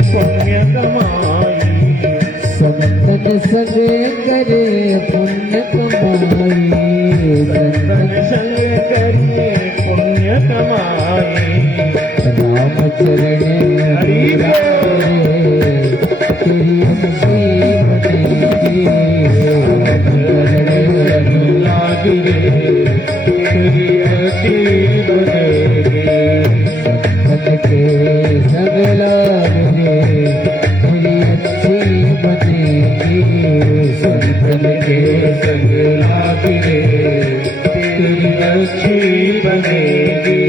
पुण्य कमाई संतन संग करे पुण्य कमाई संतन संग करे पुण्य कमाई राम चरण हरि तेरी हंसी बनेगी लागी तेरी हंसी बनेगी संतन के संग लाग रे तेरी अच्छी बनेगी संतन के संग लागी तेरी अच्छी बनेगी।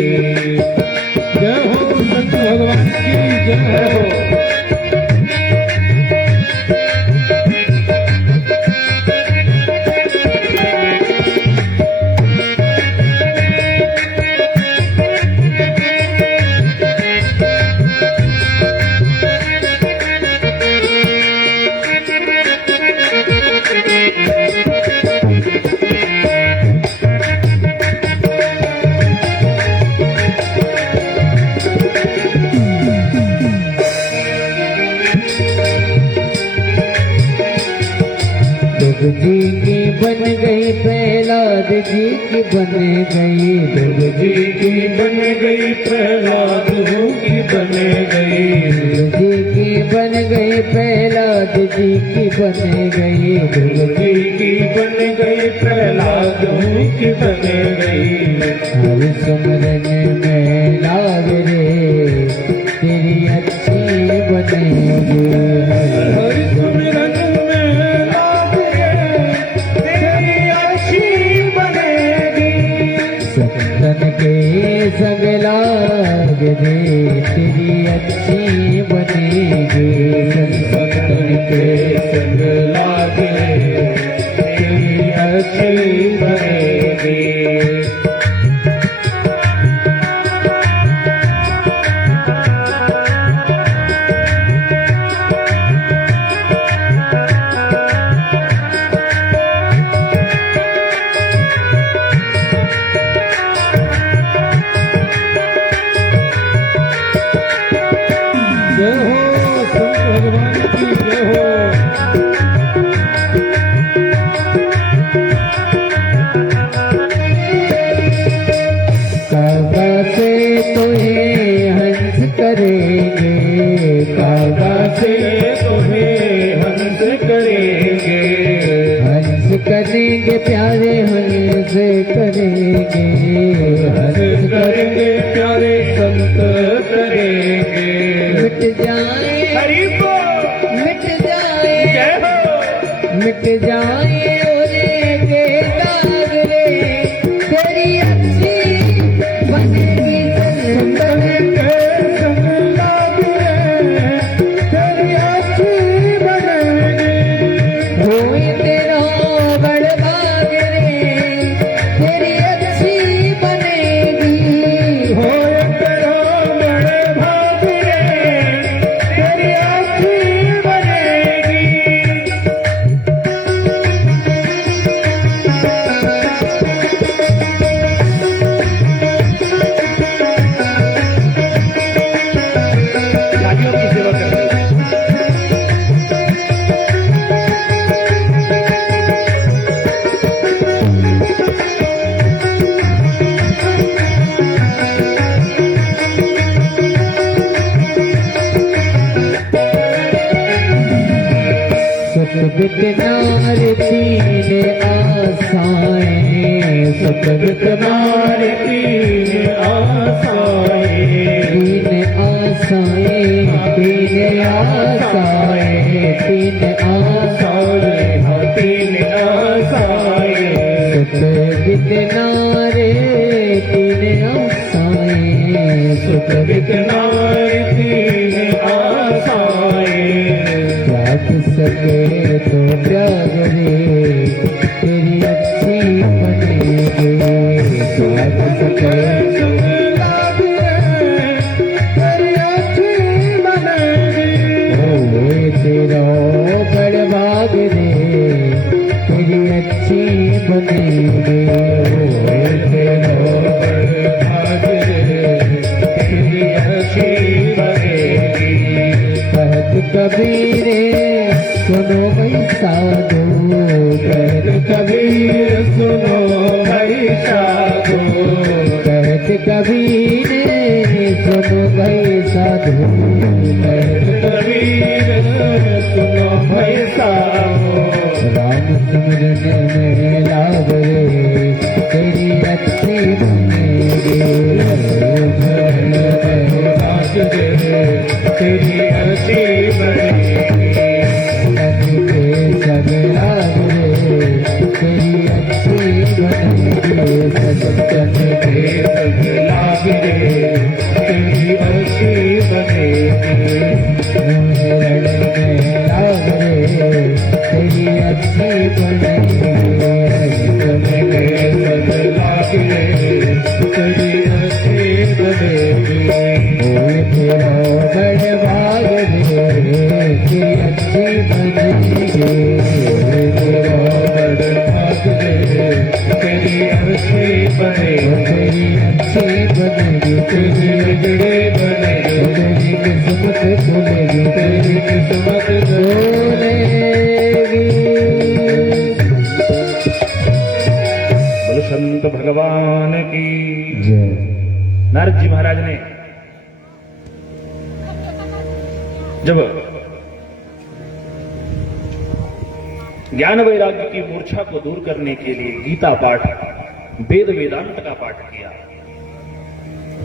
जय हो संत भगवान की जय हो। जी की बन गई प्रहलाद जी की बन गई दुर्ग जी की बन गई प्रहलाद की बन गई जी की बन गई प्रहलाद जी की बन गई दुर्ग जी की बन गई प्रहलाद की बन गई। हर सुमरन में लाग रे तेरी अच्छी बनेगी हर सुमिरन में लाग रे तेरी अच्छी बनेगी। संतन के संग लाग रे तेरी अच्छी बनेगी संतन के संग लाग रे तेरी अच्छी बनेगी। जय हो संत भगवान की जय हो। काबा से तुम्हें हंस करेंगे काबा से तुम्हें हंस करेंगे हंस करेंगे प्यारे हंस करेंगे हंस करेंगे प्यारे संत करेंगे। मिट जाए हरि को मिट जाए जय हो। मिट जाए ओरे के दाग रे तेरी अच्छी बनेगी संतन के संग लाग रे तेरी अच्छी बनेगी। होए तेरा बड़भाग रे तेरी अच्छी बनेगी होए तेरा बड़े भाग रे तेरी अच्छी बनेगी। लाड़ियों की सेवा करते हैं। सुख बिकनार तीन आसाएं सुख तुम्हारे तीन आशाएं तीन आसाएं तीन आसाएं तीन आसाएं हाँ तीन आशाएं सुख बिकनारे तीन आसाएं सुख तुम्हारे तीन आशाएं त्याग सके तो त्याग रे तेरी अच्छी बनेगी त्याग सके ओए तेरा बड़भाग रे तेरी अच्छी बनेगी ओए तेरा भाग रे तेरी अच्छी बनेगी। कबीर सुनो भाई साधु कहत कबीर सुनो भाई साधु कहत कबीर सुनो भाई साधु कबीर सुनो भाई साधु राम सिमरन में लाभ रे तेरी अच्छी बनेगी राज रे तेरी अच्छी बनेगी सब लाभ रे तेरी अच्छी बनेगी सत्संग के सब लाभ रे तेरी अच्छी बनेगी लाभ रे तेरी अच्छी बनेगी के सब लाभ रे तेरी अच्छी बनेगी तेरा बड़ भाग रे तेरी अच्छी बनेगी तेरा बड़ भाग रे तेरी अच्छी बनेगी तेरी अच्छी बनेगी तेरी बिगड़े बनेगी तेरी किस्मत खुलेगी तेरी किस्मत खुलेगी। बोलो संत भगवान की जय। नारद जी महाराज ने जब ज्ञान वैराग्य की मूर्छा को दूर करने के लिए गीता पाठ वेद वेदांत का पाठ किया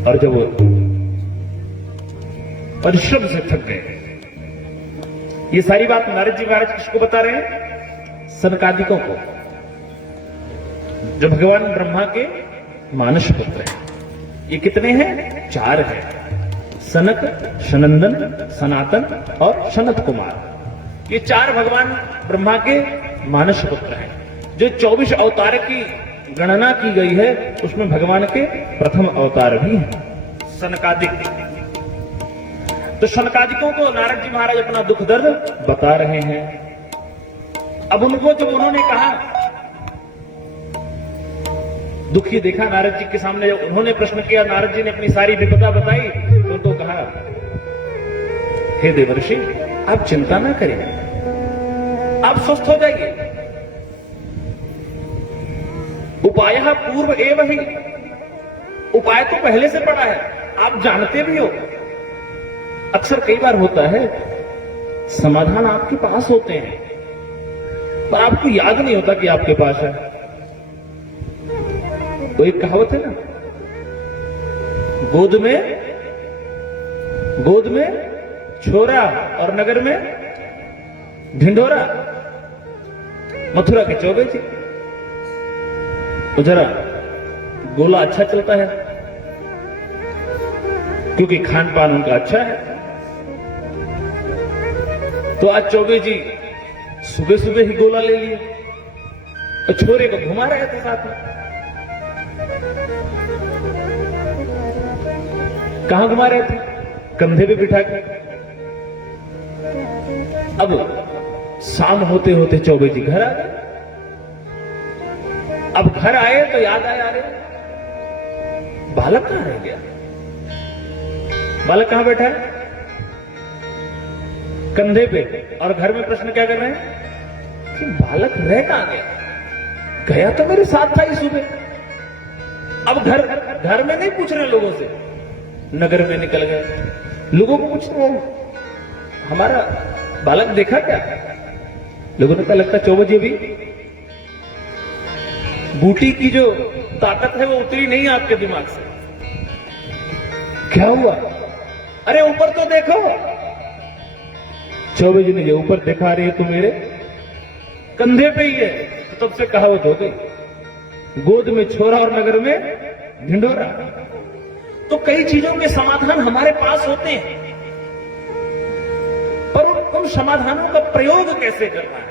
और जब वो परिश्रम से थक गए, ये सारी बात नारद जी महाराज किसको बता रहे हैं? सनकादिकों को, जो भगवान ब्रह्मा के मानस पुत्र हैं। ये कितने हैं? 4 हैं, सनक, सनंदन, सनातन और सनत कुमार। ये 4 भगवान ब्रह्मा के मानस पुत्र हैं। जो 24 अवतार की गणना की गई है उसमें भगवान के प्रथम अवतार भी हैं, सनकादिक। तो सनकादिकों को नारद जी महाराज अपना दुख दर्द बता रहे हैं। अब उनको जब उन्होंने कहा, दुखी देखा नारद जी के सामने, जब उन्होंने प्रश्न किया, नारद जी ने अपनी सारी विपदा बताई, तो उनको कहा, हे देवर्षि आप चिंता ना करें, आप स्वस्थ हो जाइए। उपाय पूर्व एवं ही, उपाय तो पहले से पड़ा है, आप जानते भी हो। अक्सर कई बार होता है समाधान आपके पास होते हैं पर आपको याद नहीं होता कि आपके पास है। तो एक कहावत है ना, गोद में छोरा और नगर में ढिंढोरा। मथुरा के चौबे जी, तो जरा गोला अच्छा चलता है क्योंकि खान पान उनका अच्छा है। तो आज चौबे जी सुबह सुबह ही गोला ले लिए और छोरे को घुमा रहे थे साथ में। कहां घुमा रहे थे? कंधे पे बिठा के। अब शाम होते होते चौबे जी घर आ गए। अब घर आए तो याद आया, अरे बालक कहां रह गया? बालक कहां बैठा है? कंधे पे। और घर में प्रश्न क्या कर रहे हैं कि बालक रह कहां गया? गया तो मेरे साथ था ही सुबह। अब घर में नहीं पूछ रहे लोगों से, नगर में निकल गए, लोगों को पूछ रहे हैं हमारा बालक देखा क्या? लोगों ने कहा लगता चौबे जी भी बूटी की जो ताकत है वो उतरी नहीं आपके दिमाग से। क्या हुआ? अरे ऊपर तो देखो। चौबे जी ने जो ऊपर देखा रही है तो मेरे कंधे पे ही है। तो तब से कहावत हो गई, गोद में छोरा और नगर में ढिंढोरा। तो कई चीजों के समाधान हमारे पास होते हैं पर उन समाधानों का प्रयोग कैसे करना है?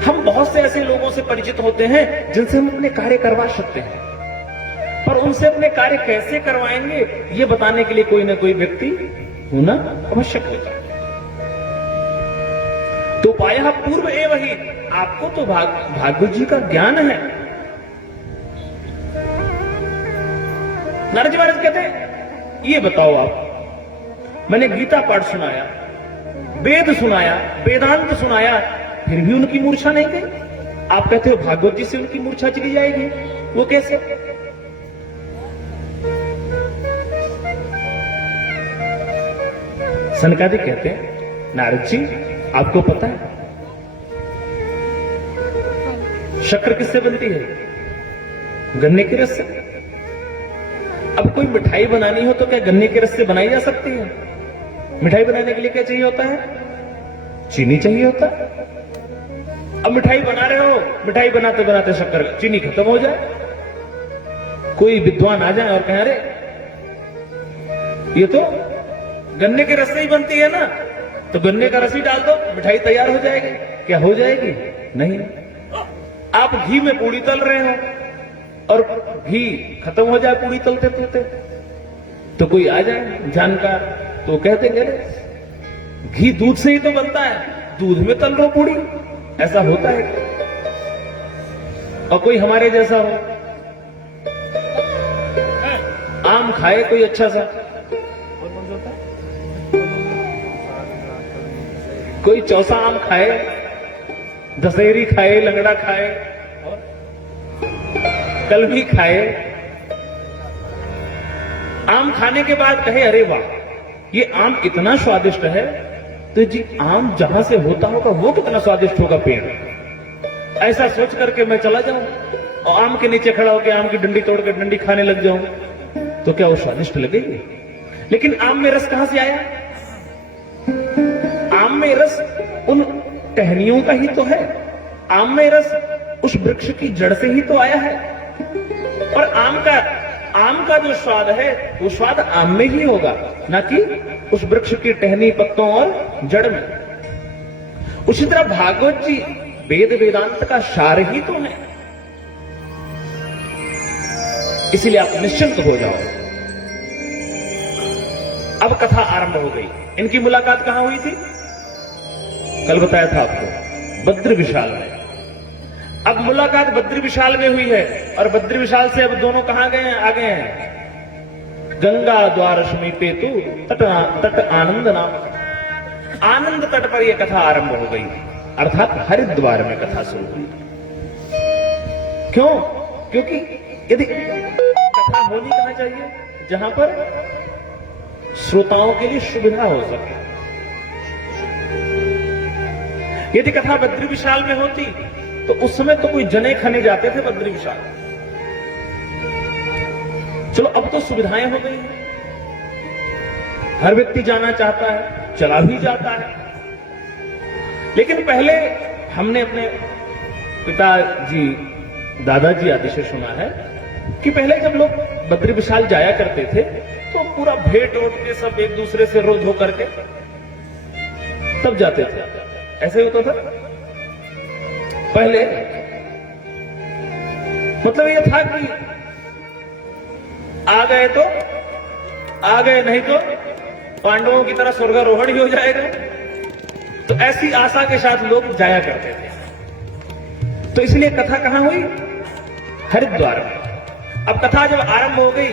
हम बहुत से ऐसे लोगों से परिचित होते हैं जिनसे हम अपने कार्य करवा सकते हैं, पर उनसे अपने कार्य कैसे करवाएंगे ये बताने के लिए कोई ना कोई व्यक्ति होना आवश्यक होता है। तो उपाय पूर्व एवं ही, आपको तो भागवत जी का ज्ञान है। नारद जी महाराज कहते हैं ये बताओ आप, मैंने गीता पाठ सुनाया, वेद सुनाया, वेदांत सुनाया, फिर भी उनकी मूर्छा नहीं गई। आप कहते हो भागवत जी से उनकी मूर्छा चली जाएगी, वो कैसे? सनकादिक कहते हैं, नारद जी आपको पता है शक्कर किससे बनती है? गन्ने के रस से। अब कोई मिठाई बनानी हो तो क्या गन्ने के रस से बनाई जा सकती है? मिठाई बनाने के लिए क्या चाहिए होता है? चीनी चाहिए होता है। अब मिठाई बना रहे हो, मिठाई बनाते बनाते शक्कर चीनी खत्म हो जाए, कोई विद्वान आ जाए और कहे अरे ये तो गन्ने के रस से ही बनती है ना, तो गन्ने का रस ही डाल दो, मिठाई तैयार हो जाएगी। क्या हो जाएगी? नहीं। आप घी में पूड़ी तल रहे हो और घी खत्म हो जाए पूड़ी तलते तलते, तो कोई आ जाए जानकार तो कह देंगे घी दूध से ही तो बनता है, दूध में तल लो पूड़ी। ऐसा होता है? और कोई हमारे जैसा हो, आम खाए कोई अच्छा सा, कोई चौसा आम खाए, दशहरी खाए, लंगड़ा खाए, कलमी खाए, आम खाने के बाद कहे अरे वाह ये आम इतना स्वादिष्ट है, तो जी आम जहां से होता होगा वो कितना स्वादिष्ट होगा पेड़। ऐसा सोच करके मैं चला जाऊं और आम के नीचे खड़ा होकर आम की डंडी तोड़ कर डंडी खाने लग जाऊं, तो क्या वो स्वादिष्ट लगेगी? लेकिन आम में रस कहां से आया? आम में रस उन टहनियों का ही तो है, आम में रस उस वृक्ष की जड़ से ही तो आया है। और आम का जो स्वाद है वो स्वाद आम में ही होगा, ना कि उस वृक्ष की टहनी, पत्तों और जड़ में। उसी तरह भागवत जी वेद वेदांत का सार ही तो है, इसीलिए आप निश्चिंत हो जाओ। अब कथा आरंभ हो गई। इनकी मुलाकात कहां हुई थी? कल बताया था आपको, बद्र विशाल में। अब मुलाकात बद्री विशाल में हुई है और बद्री विशाल से अब दोनों कहां गए हैं? आ गए हैं गंगा द्वार समीपे तू तट आनंद नाम। आनंद तट पर यह कथा आरंभ हो गई, अर्थात हरिद्वार में कथा शुरू हुई। क्यों? क्योंकि यदि कथा होनी कहां चाहिए? जहां पर श्रोताओं के लिए सुविधा हो सके। यदि कथा बद्री विशाल में होती तो उस समय तो कोई जने खाने जाते थे बद्री विशाल। चलो अब तो सुविधाएं हो गई हैं, हर व्यक्ति जाना चाहता है, चला भी जाता है। लेकिन पहले हमने अपने पिताजी, दादाजी आदि से सुना है कि पहले जब लोग बद्री विशाल जाया करते थे तो पूरा भेंट ओट के सब एक दूसरे से रोज हो करके तब जाते थे। ऐसे ही होता था पहले। मतलब यह था कि आ गए तो आ गए, नहीं तो पांडवों की तरह स्वर्गारोहण ही हो जाएगा। तो ऐसी आशा के साथ लोग जाया करते थे। तो इसलिए कथा कहां हुई? हरिद्वार में। अब कथा जब आरंभ हो गई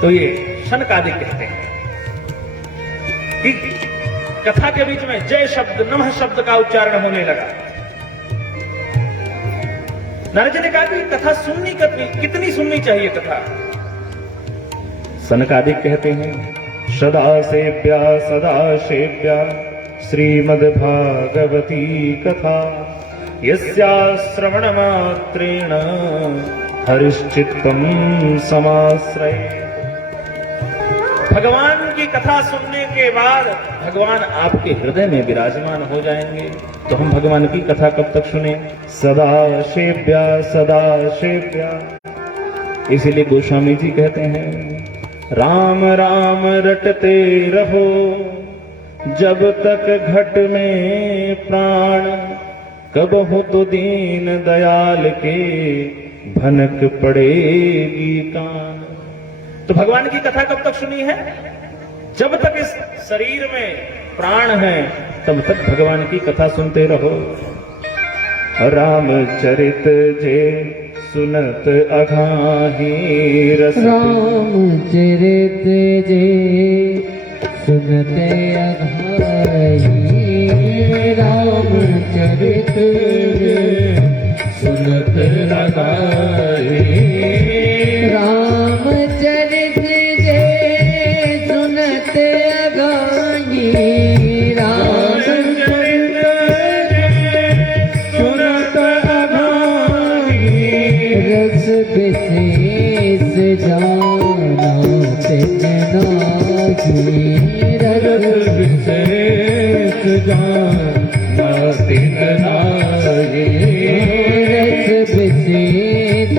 तो ये शनकादिक कहते हैं कि कथा के बीच में जय शब्द, नमः शब्द का उच्चारण होने लगा। नारद जी ने कहा कि कथा सुननी कितनी सुननी चाहिए कथा? सनकादिक कहते हैं सदा सेव्या श्रीमद्भागवती कथा यस्या श्रवण मात्रेण हरिश्चित्तम समाश्रये। भगवान की कथा सुनने के बाद भगवान आपके हृदय में विराजमान हो जाएंगे। तो हम भगवान की कथा कब तक सुने? सदा सेव्या। इसीलिए गोस्वामी जी कहते हैं राम राम रटते रहो जब तक घट में प्राण, कब हो तो दीन दयाल के भनक पड़ेगी कान। तो भगवान की कथा कब तक सुनी है? जब तक इस शरीर में प्राण है तब तक भगवान की कथा सुनते रहो। रामचरित जे सुनत अघाही रस, रामचरित जे सुनते अघाई रामचरित सुनत लगाए रामचरित जे सुनते अघाई रामचरित सुनत अघाई रस विशेष जाना तिन नाही रस विशेष जाना तिन नाही रस विशेष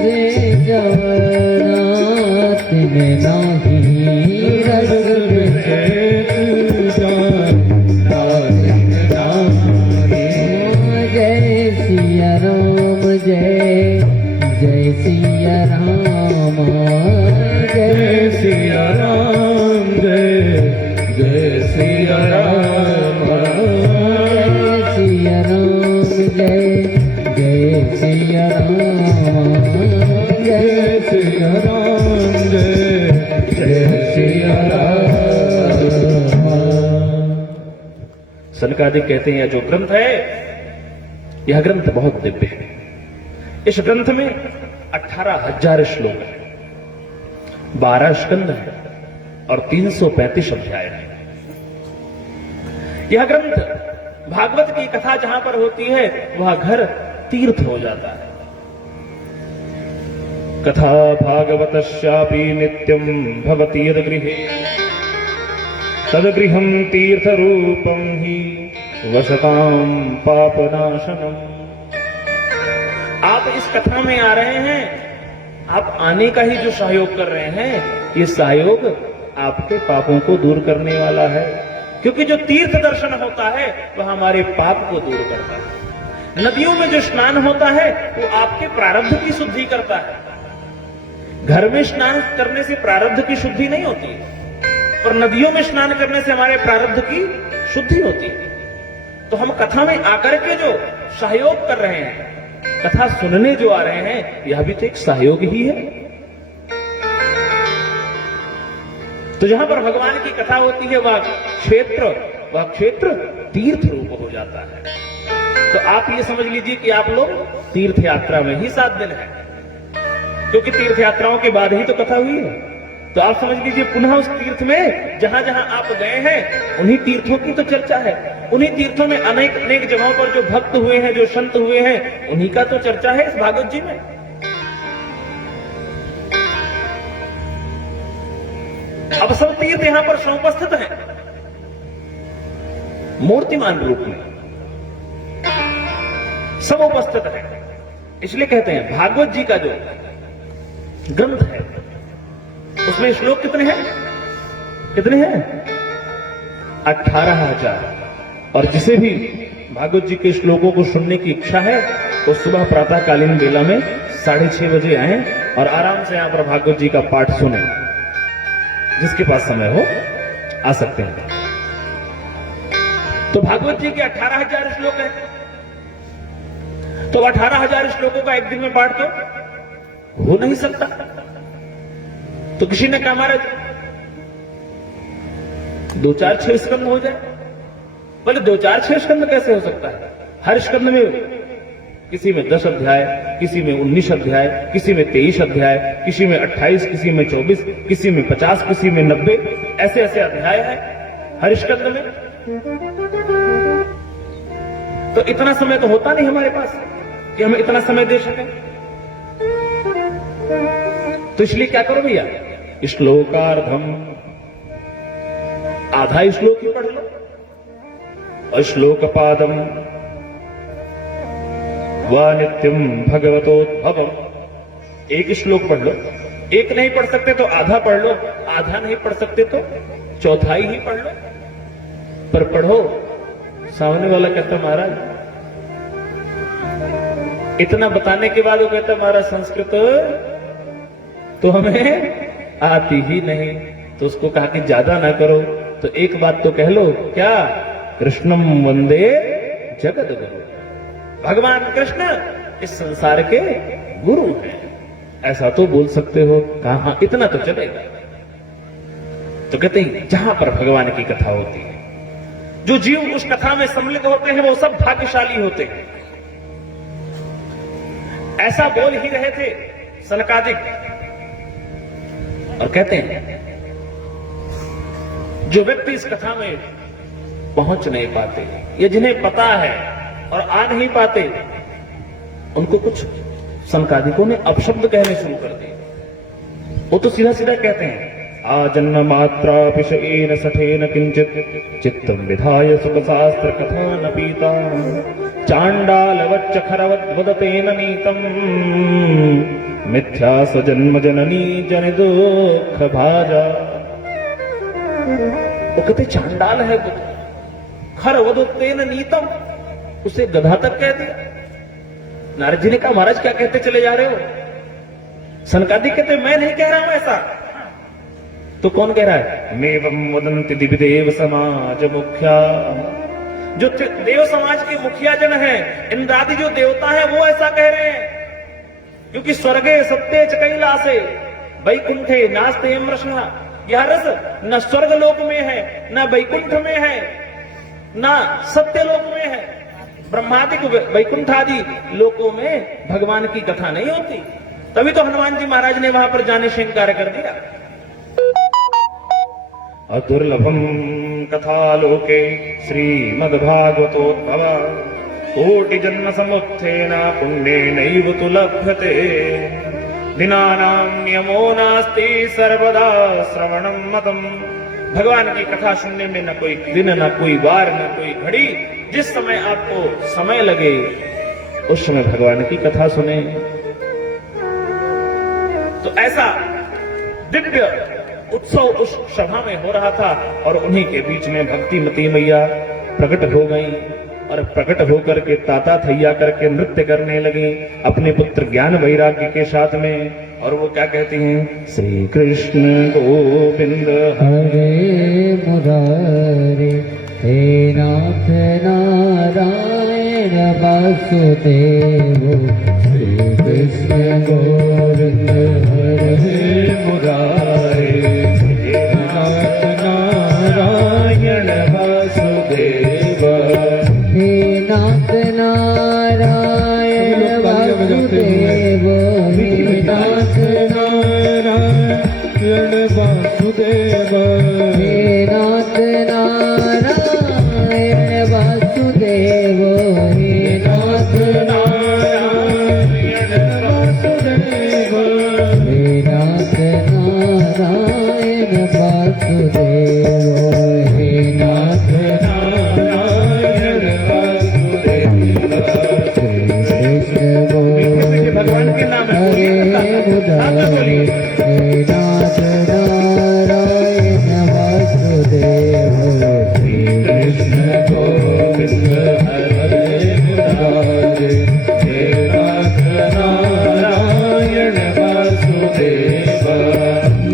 जाना तिन नाही रस विशेष जाना तिन नाही जय सिया राम जय जय सिया राम जय सिया राम जय जय सिया राम जय सिया राम जय जय सिया राम जय सिया राम जय जय सिया राम। सनकादिक कहते हैं यह जो ग्रंथ है यह ग्रंथ बहुत दिव्य है। इस ग्रंथ में 18,000 श्लोक है, 12 स्कंद है और 335 अध्याय है। यह ग्रंथ भागवत की कथा जहां पर होती है वह घर तीर्थ हो जाता है। कथा भागवतस्यापि नित्यं भवति यद गृहे तदगृहं तीर्थ रूपं हि वसतां पापनाशनम्। आप इस कथा में आ रहे हैं, आप आने का ही जो सहयोग कर रहे हैं ये सहयोग आपके पापों को दूर करने वाला है, क्योंकि जो तीर्थ दर्शन होता है वह हमारे पाप को दूर करता है। नदियों में जो स्नान होता है वो आपके प्रारब्ध की शुद्धि करता है। घर में स्नान करने से प्रारब्ध की शुद्धि नहीं होती है, पर नदियों में स्नान करने से हमारे प्रारब्ध की शुद्धि होती है। तो हम कथा में आकर के जो सहयोग कर रहे हैं, कथा सुनने जो आ रहे हैं, यह भी तो एक सहयोग ही है। तो जहां पर भगवान की कथा होती है वह क्षेत्र तीर्थ रूप हो जाता है। तो आप ये समझ लीजिए कि आप लोग तीर्थ यात्रा में ही 7 दिन है, क्योंकि तीर्थ यात्राओं के बाद ही तो कथा हुई है। तो आप समझ लीजिए पुनः उस तीर्थ में जहां जहां आप गए हैं उन्हीं तीर्थों की तो चर्चा है। उन्हीं तीर्थों में अनेक अनेक जगहों पर जो भक्त हुए हैं, जो संत हुए हैं, उन्हीं का तो चर्चा है इस भागवत जी में। अब सब तीर्थ यहां पर समुपस्थित हैं मूर्तिमान रूप में, सब उपस्थित है। इसलिए कहते हैं भागवत जी का जो ग्रंथ है उसमें श्लोक कितने हैं? 18,000। और जिसे भी भागवत जी के श्लोकों को सुनने की इच्छा है तो सुबह प्रातःकालीन बेला में 6:30 बजे आए और आराम से यहां पर भागवत जी का पाठ सुने। जिसके पास समय हो आ सकते हैं। तो भागवत जी के 18,000 श्लोक हैं, तो 18,000 श्लोकों का एक दिन में पाठ तो हो नहीं सकता। तो किसी ने कहा महाराज 2, 4, 6 स्कंद हो जाए। बोले 2, 4, 6 स्कंद कैसे हो सकता है? हर स्कंद में किसी में 10 अध्याय, किसी में 19 अध्याय, किसी में 23 अध्याय, किसी में 28, किसी में 24, किसी में 50, किसी में 90, ऐसे ऐसे अध्याय है हर स्कंद में। तो इतना समय तो होता नहीं हमारे पास कि हमें इतना समय दे सके। तो इसलिए क्या करो भैया, श्लोकार्धम आधा श्लोक ही पढ़ लो, और श्लोकपादम व नित्यम भगवतोद्भवम, एक श्लोक पढ़ लो। एक नहीं पढ़ सकते तो आधा पढ़ लो, आधा नहीं पढ़ सकते तो चौथाई ही पढ़ लो, पर पढ़ो। सामने वाला कहता महाराज, इतना बताने के बाद वो कहता महाराज संस्कृत तो हमें आती ही नहीं। तो उसको कहा कि ज्यादा ना करो, तो एक बात तो कह लो, क्या? कृष्णम वंदे जगत गुरु, भगवान कृष्ण इस संसार के गुरु हैं, ऐसा तो बोल सकते हो। कहा इतना तो चलेगा। तो कहते हैं जहां पर भगवान की कथा होती है, जो जीव उस कथा में सम्मिलित होते हैं वो सब भाग्यशाली होते हैं। ऐसा बोल ही रहे थे सनकादिक, और कहते हैं जो व्यक्ति इस कथा में पहुंच नहीं पाते या जिन्हें पता है और आ नहीं पाते, उनको कुछ सनकादिकों ने अपशब्द कहने शुरू कर दिए। वो तो सीधा सीधा कहते हैं, आजन्म मात्रा पिशेन सठेन किंचित चित्तम विधाय सुख शास्त्र कथा न पीता चांडाल वच्च खरवत वदतेन नीतम मिथ्या स्वजन्म जननी जन दुख भाजा। वो कहते चांडाल है वो, खर वदतेन नीतम, उसे गधा तक कह दिया। नारद जी ने कहा महाराज क्या कहते चले जा रहे हो? सनकादिक कहते मैं नहीं कह रहा हूं ऐसा, तो कौन कह रहा है? मेवम वदंति दिव्यदेव समाज मुखिया, जो देव समाज के मुखिया जन हैं, इंद्रादि जो देवता हैं वो ऐसा कह रहे हैं। क्योंकि स्वर्गे सत्य च कैलासे वैकुंठे नास्ते मृषा, यह रस न स्वर्ग लोक में है, न वैकुंठ में है, न सत्य लोक में है। ब्रह्मादिक वैकुंठादि लोकों में भगवान की कथा नहीं होती। तभी तो हनुमान जी महाराज ने वहां पर जाने से इंकार कर दिया। अदुर्लभम कथालोके श्रीमद्भागवतोद्भव कोटि जन्म समुत्थेन पुण्येनैव तु लभ्यते दिनानां नियमो नास्ति सर्वदा श्रवणं मतम्। भगवान की कथा सुनने में न कोई दिन, न कोई वार, न कोई घड़ी, जिस समय आपको समय लगे उस समय भगवान की कथा सुने। तो ऐसा दिव्य उत्सव उस सभा में हो रहा था और उन्हीं के बीच में भक्तिमती मैया प्रकट हो गई और प्रकट होकर के ताता थैया करके नृत्य करने लगी अपने पुत्र ज्ञान वैराग्य के साथ में। और वो क्या कहती हैं? श्री कृष्ण गोविंद हरे मुरारे हे नाथ नारायण वासुदेव। श्री कृष्ण गोविंद हरे मुरारे हे नाथ नारायण वासुदेव। हे नाथ नारायण वासुदेव। हे नाथ नारायण वासुदेव। हे नाथ नारायण वासुदेव। हे नाथ नारायण वासुदेव। हे नाथ नारायण वासुदेव। हे नाथ नारायण वासुदेव। श्री कृष्ण गोविंद हरे मुरारे हे नाथ नारायण वासुदेव। श्री कृष्ण गोविंद हरे मुरारे हे नाथ नारायण वासुदेव।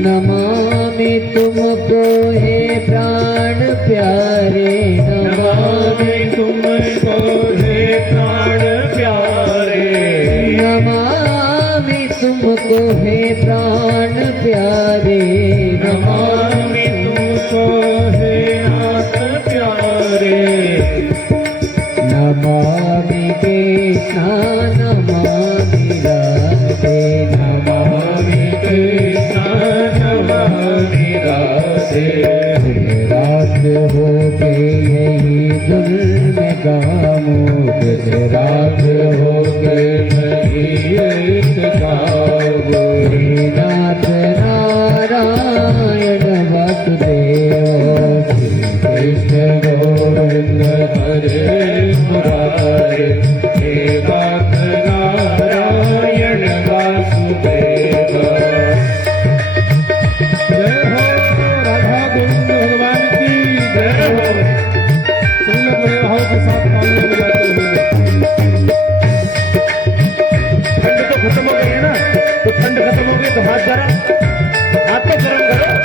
नमामि तुमको हे प्राण प्यारे। नमामि तुमको हे प्राण प्यारे। नमामि तुमको हे प्राण प्यारे। नमामि तुमको हे नाथ प्यारे। नमामि कृष्ण नमामि राधे। नमामि कृष्ण नमामि राधे। रात हो गई यही धुन में गाऊं। रात हो गई यही गीत गाऊं। हे नाथ नारायण वासुदेव। श्री कृष्ण गोविंद हरे मुरारे हे नाथ नारायण वासुदेव। जय हो राधा गोविंद भगवान की जय हो। सभी लोग बड़े भाव के साथ तालियां बजाते हुए। ठंड तो खत्म हो गई है ना, तो ठंड खत्म हो गई तो हाथ जरा, हाथ तो गरम करो।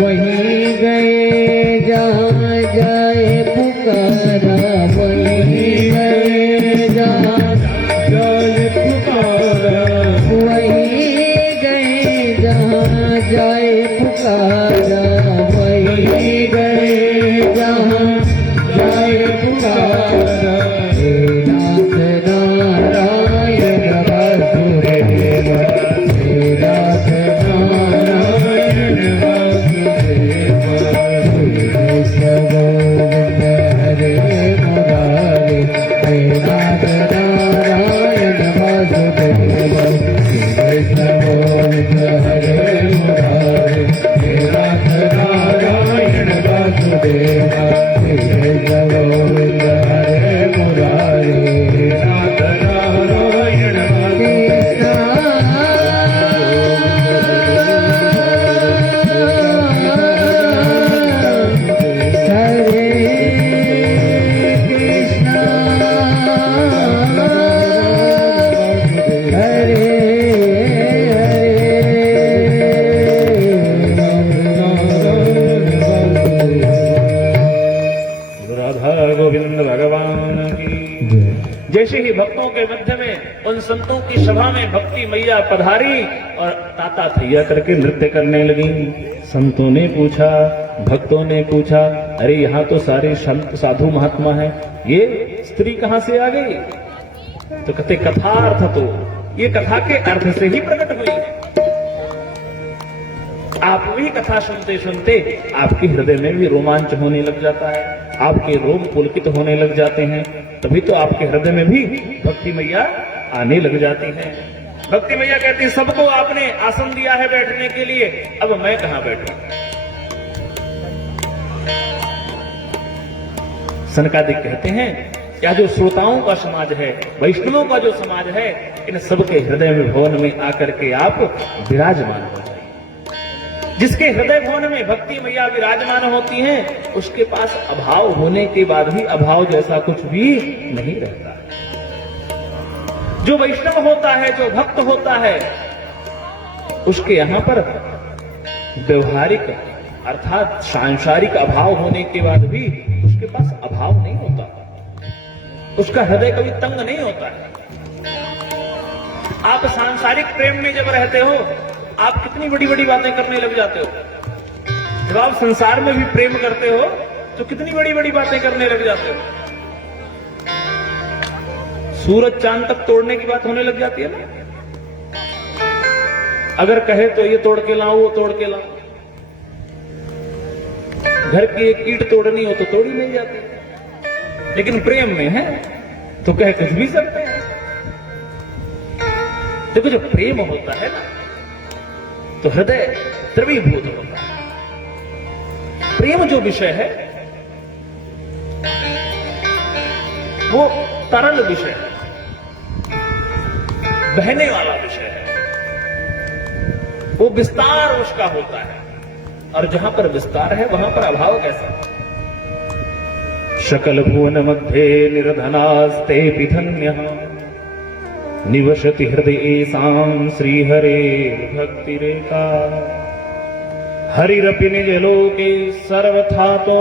वहीं गए जहाँ जाए पुकारा, वहीं गए जहाँ जय पुकारा, वहीं गए जहाँ जाए पुकारा, वहीं गए जहाँ जय पुकारा, हे नाथ नारायण वासुदेव, हे नाथ नारायण वासुदेव, कृष्ण गोविंद हरे मुरारे, हे नाथ नारायण वासुदेव, कृष्ण गोविंद हरे मुरारे, हे नाथ नारायण वासुदेव, कृष्ण गोविंद हरे मुरारे, नाथ नारायण राधा गोविंद भगवान की। जैसे ही भक्तों के मध्य में उन संतों की सभा में भक्ति मैया पधारी और ताता थैया करके नृत्य करने लगी। संतों ने पूछा, भक्तों ने पूछा, अरे यहाँ तो सारे संत साधु महात्मा हैं, ये स्त्री कहाँ से आ गई? तो कहते कथार्थ, तो ये कथा के अर्थ से ही प्रकट हुई है। आप भी कथा सुनते सुनते आपके हृदय में भी रोमांच होने लग जाता है, आपके रोम पुलकित होने लग जाते हैं, तभी तो आपके हृदय में भी भक्ति मैया आने लग जाती है। भक्ति मैया कहती है, सबको आपने आसन दिया है बैठने के लिए, अब मैं कहां बैठूं? सनकादिक कहते हैं, क्या जो श्रोताओं का समाज है, वैष्णवों का जो समाज है, इन सबके हृदय में भवन में आकर के आप विराजमान हो जाइए। जिसके हृदय भवन में भक्ति मैया विराजमान होती हैं, उसके पास अभाव होने के बाद भी अभाव जैसा कुछ भी नहीं रहता है। जो वैष्णव होता है, जो भक्त होता है, उसके यहां पर व्यवहारिक अर्थात सांसारिक अभाव होने के बाद भी उसके पास अभाव नहीं होता, उसका हृदय कभी तंग नहीं होता है। आप सांसारिक प्रेम में जब रहते हो, आप कितनी बड़ी बड़ी बातें करने लग जाते हो। जब आप संसार में भी प्रेम करते हो तो कितनी बड़ी बड़ी बातें करने लग जाते हो। सूरज चांद तक तोड़ने की बात होने लग जाती है ना। अगर कहे तो ये तोड़ के लाओ, वो तोड़ के लाओ। घर की एक ईंट तोड़नी हो तो तोड़ी नहीं जाती, लेकिन प्रेम में है तो कह कुछ भी सकते हैं। देखो, जो प्रेम होता है ना, तो हृदय द्रवीभूत होता है। प्रेम जो विषय है वो तरल विषय है, बहने वाला विषय है, वो विस्तार उसका होता है, और जहां पर विस्तार है वहां पर अभाव कैसा? शकल भुवन मध्ये निर्धनास्ते धन्यः निवसति हृदयेषां श्रीहरे भक्तिरेका हरिरपि निज लोके सर्वथा तो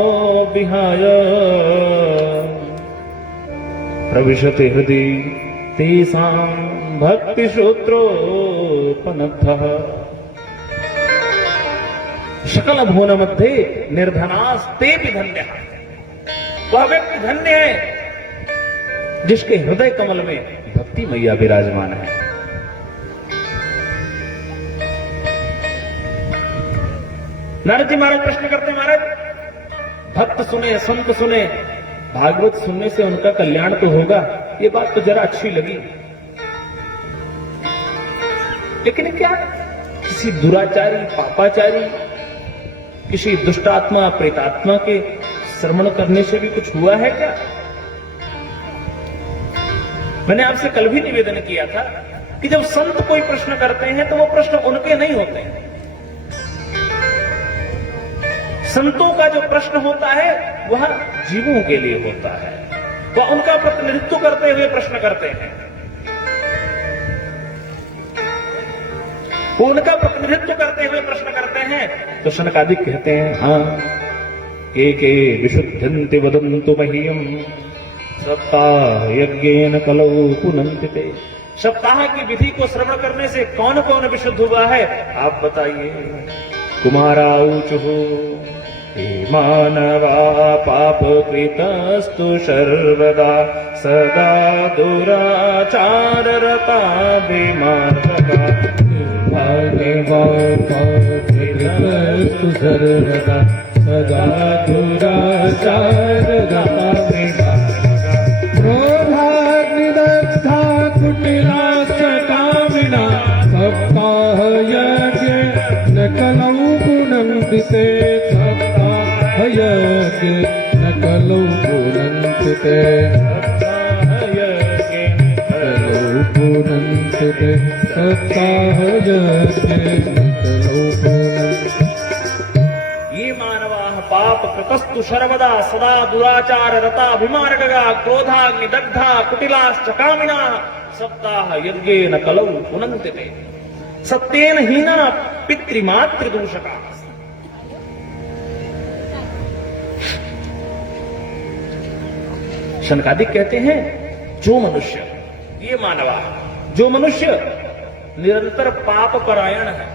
विहाय प्रविशति हृदय तेषां भक्ति सूत्रोपनद्धः। शकल भुवन मध्ये निर्धनास्ते धन्यः, वह व्यक्ति धन्य है जिसके हृदय कमल में भक्ति मैया विराजमान है। नारद जी महाराज प्रश्न करते हैं, महाराज भक्त सुने, संत सुने, भागवत सुनने से उनका कल्याण तो होगा, ये बात तो जरा अच्छी लगी, लेकिन क्या किसी दुराचारी, पापाचारी, किसी दुष्टात्मा, प्रेतात्मा के श्रवण करने से भी कुछ हुआ है क्या? मैंने आपसे कल भी निवेदन किया था कि जब संत कोई प्रश्न करते हैं तो वो प्रश्न उनके नहीं होते हैं। संतों का जो प्रश्न होता है वह जीवों के लिए होता है, वह उनका प्रतिनिधित्व करते हुए प्रश्न करते हैं, वो उनका प्रतिनिधित्व करते हुए प्रश्न करते हैं। तो शनकादिक कहते हैं, हाँ के विशुद्धन्ति वदन्तु मह्यम सप्ताह यज्ञेन कलौ पुनन्ति ते। सप्ताह की विधि को श्रवण करने से कौन कौन विशुद्ध हुआ है, आप बताइए। कुमाराऊचुः हे मानवा पाप कृतस्तु सर्वदा सदा दुराचार रता विमार्दका। कृतस्तु सर्वदा सदा दुराचाररता क्रोधाग्निदग्धा कुटिलाश्च कामिना सप्ताह यज्ञ न कलौ पुनन्ति ते। सप्ताह यज्ञ न कलौ पुनन्ति ते। कलौ पुनन्ति ते। सप्ताह यज्ञ न कलौ पुनन्ति। ये मानवाः पाप कृतस्तु सर्वदा सदा दुराचार रता अभिमार्गगा क्रोधाग्नि दग्धा कुटिलाश्च कामिना सप्ताह यज्ञेन कलौ पुनन्ति ते। सत्येन हीना पितृमातृ दूषका। शनकादिक कहते हैं, जो मनुष्य, ये मानवा, जो मनुष्य निरंतर पाप परायण है,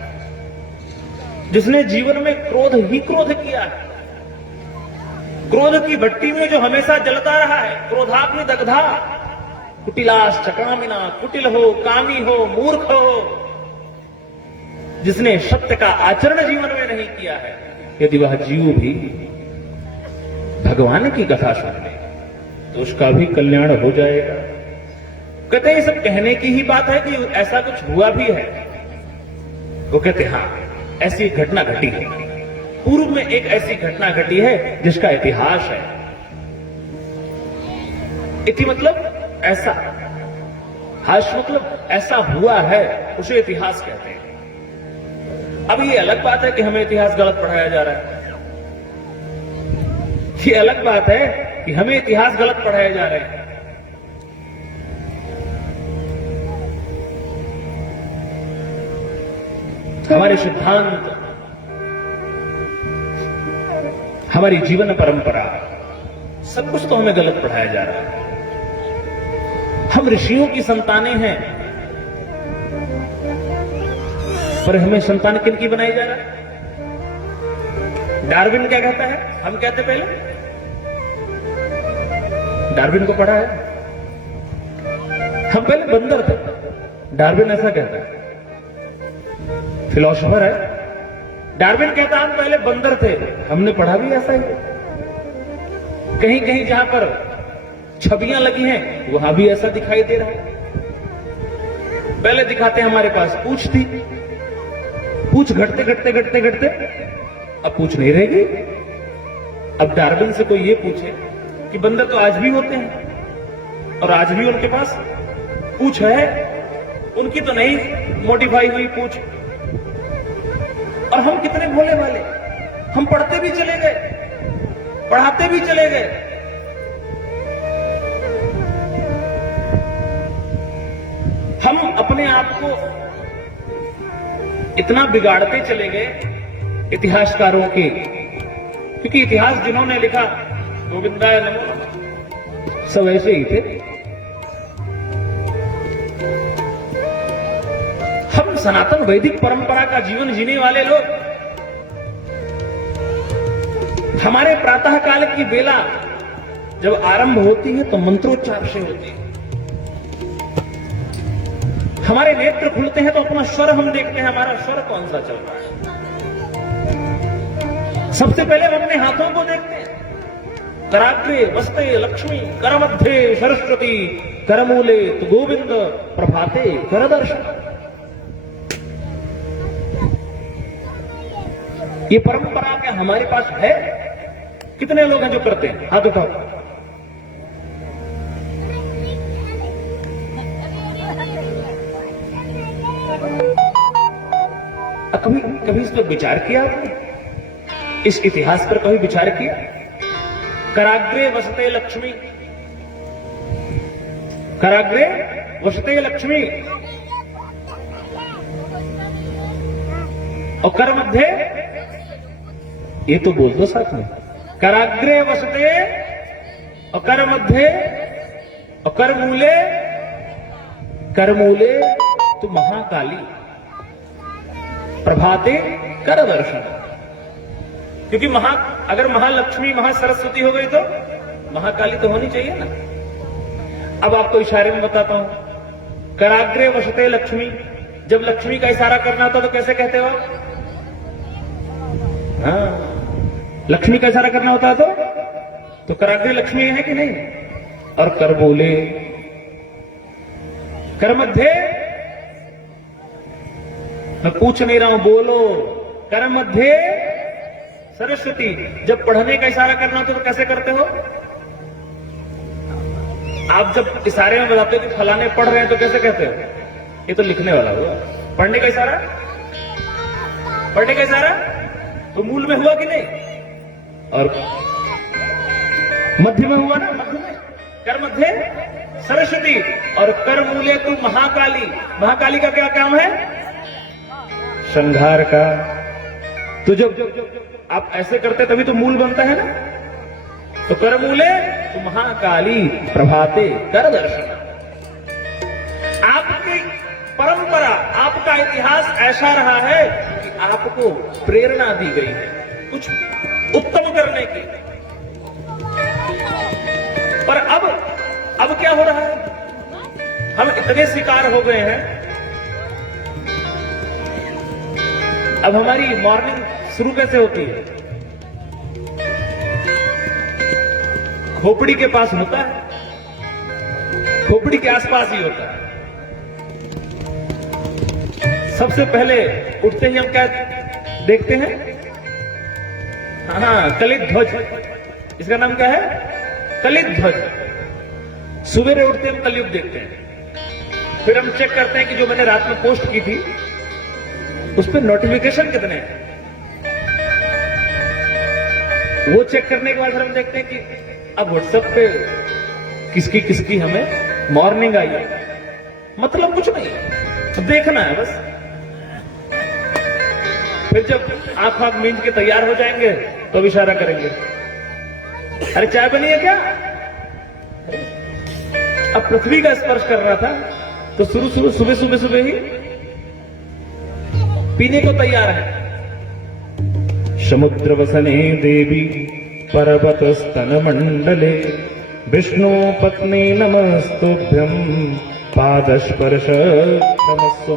जिसने जीवन में क्रोध ही क्रोध किया है, क्रोध की भट्टी में जो हमेशा जलता रहा है, क्रोधाग्नि दग्धा कुटिलाश्च कामिना, कुटिल हो, कामी हो, मूर्ख हो, जिसने सत्य का आचरण जीवन में नहीं किया है, यदि वह जीव भी भगवान की कथा सुन ले तो उसका भी कल्याण हो जाएगा। कहते हैं, ये सब कहने की ही बात है कि ऐसा कुछ हुआ भी है? वो कहते हाँ, ऐसी घटना घटी है। पूर्व में एक ऐसी घटना घटी है जिसका इतिहास है। इति मतलब ऐसा, हाश मतलब ऐसा हुआ है, उसे इतिहास कहते हैं। अब ये अलग बात है कि हमें इतिहास गलत पढ़ाया जा रहा है। ये अलग बात है कि हमें इतिहास गलत पढ़ाए जा रहे हैं। हमारे सिद्धांत, हमारी जीवन परंपरा, सब कुछ तो हमें गलत पढ़ाया जा रहा है। हम ऋषियों की संतानें हैं, पर हमें संतान किन की बनाई जा रहा है? डार्विन क्या कहता है? हम कहते पहले डार्विन को पढ़ा है, हम पहले बंदर थे, डार्विन ऐसा कहता है, फिलोसोफर है। डार्विन कहता है हम पहले बंदर थे, हमने पढ़ा भी ऐसा ही। कहीं कहीं जहां पर छवियां लगी हैं वहां भी ऐसा दिखाई दे रहा है। पहले दिखाते हमारे पास पूंछ थी, पूंछ घटते घटते घटते घटते अब पूंछ नहीं रहेगी। अब डार्विन से कोई ये पूछे कि बंदर तो आज भी होते हैं और आज भी उनके पास पूंछ है, उनकी तो नहीं मॉडिफाई हुई पूंछ। और हम कितने भोले भाले, हम पढ़ते भी चले गए, पढ़ाते भी चले गए। हम अपने आप को इतना बिगाड़ते चले गए इतिहासकारों के, क्योंकि इतिहास जिन्होंने लिखा गोविंदाय नमो सब ऐसे ही थे। हम सनातन वैदिक परंपरा का जीवन जीने वाले लोग, हमारे प्रातः काल की बेला जब आरंभ होती है तो मंत्रोच्चार से होती है। हमारे नेत्र खुलते हैं तो अपना स्वर हम देखते हैं, हमारा स्वर कौन सा चल रहा है। सबसे पहले हम अपने हाथों को देखते हैं। कराग्रे वस्ते लक्ष्मी, करमध्ये सरस्वती, करमूले तु गोविंद, प्रभाते करदर्शन। ये परंपरा क्या हमारे पास है? कितने लोग हैं जो करते हैं? हाथ उठाओ। कभी कभी इस पर विचार किया आपने? इस इतिहास पर कभी विचार किया? कराग्रे वसते लक्ष्मी, कराग्रे वसते लक्ष्मी और कर मध्य, ये तो बोल दो साथ में, कराग्रे वसते और कर मध्य और कर मूले तो महाकाली, प्रभाते कर दर्शन। क्योंकि अगर महालक्ष्मी महासरस्वती हो गई तो महाकाली तो होनी चाहिए ना। अब आपको इशारे में बताता हूं, कराग्रे वसते लक्ष्मी, जब लक्ष्मी का इशारा करना होता तो कैसे कहते हो आप? हाँ, लक्ष्मी का इशारा करना होता तो कराग्रे लक्ष्मी है कि नहीं? और कर बोले, कर मध्य, मैं पूछ नहीं रहा हूं, बोलो, कर मध्य सरस्वती। जब पढ़ने का इशारा करना होता तो कैसे करते हो आप? जब इशारे में बताते हो कि फलाने पढ़ रहे हैं तो कैसे कहते हो? ये तो लिखने वाला हुआ। पढ़ने का इशारा, पढ़ने का इशारा तो मूल में हुआ कि नहीं? और मध्य में हुआ ना, मध्य में कर मध्य सरस्वती और कर मूले तो महाकाली। महाकाली का क्या काम है? संहार का। तो जब आप ऐसे करते तभी तो मूल बनता है ना। तो कर मूले तो महाकाली, प्रभाते कर दर्शन। आपकी परंपरा, आपका इतिहास ऐसा रहा है कि आपको प्रेरणा दी गई है कुछ उत्तम करने की। पर अब क्या हो रहा है? हम इतने शिकार हो गए हैं। अब हमारी मॉर्निंग शुरू कैसे होती है? खोपड़ी के पास होता है, खोपड़ी के आसपास ही होता है। सबसे पहले उठते ही हम क्या देखते हैं? हाँ, कलित ध्वज। इसका नाम क्या है? कलित ध्वज। सुबह उठते हम कलयुग देखते हैं। फिर हम चेक करते हैं कि जो मैंने रात में पोस्ट की थी उस पर नोटिफिकेशन कितने हैं। वो चेक करने के बाद हम देखते हैं कि अब व्हाट्सएप पे किसकी किसकी हमें मॉर्निंग आई है। मतलब कुछ नहीं है, देखना है बस। फिर जब आंख मींज के तैयार हो जाएंगे तो अब इशारा करेंगे, अरे चाय बनी है क्या? अब पृथ्वी का स्पर्श कर रहा था तो सुबह ही पीने को तैयार है। समुद्र वसने देवी पर्वत स्तन मंडले, विष्णु पत्नी नमस्तुभ्यं पादस्पर्श क्षमस्व।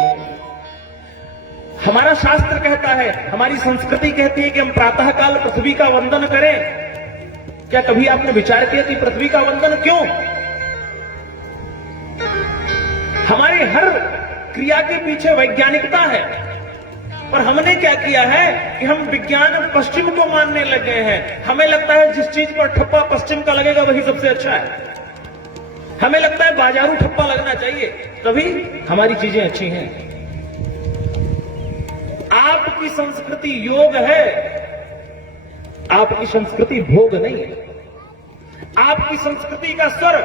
हमारा शास्त्र कहता है, हमारी संस्कृति कहती है कि हम प्रातः काल पृथ्वी का वंदन करें। क्या कभी आपने विचार किया कि पृथ्वी का वंदन क्यों? हमारी हर क्रिया के पीछे वैज्ञानिकता है, पर हमने क्या किया है कि हम विज्ञान पश्चिम को मानने लगे हैं। हमें लगता है जिस चीज पर ठप्पा पश्चिम का लगेगा वही सबसे अच्छा है। हमें लगता है बाजारू ठप्पा लगना चाहिए तभी हमारी चीजें अच्छी हैं। आपकी संस्कृति योग है, आपकी संस्कृति भोग नहीं है। आपकी संस्कृति का स्वर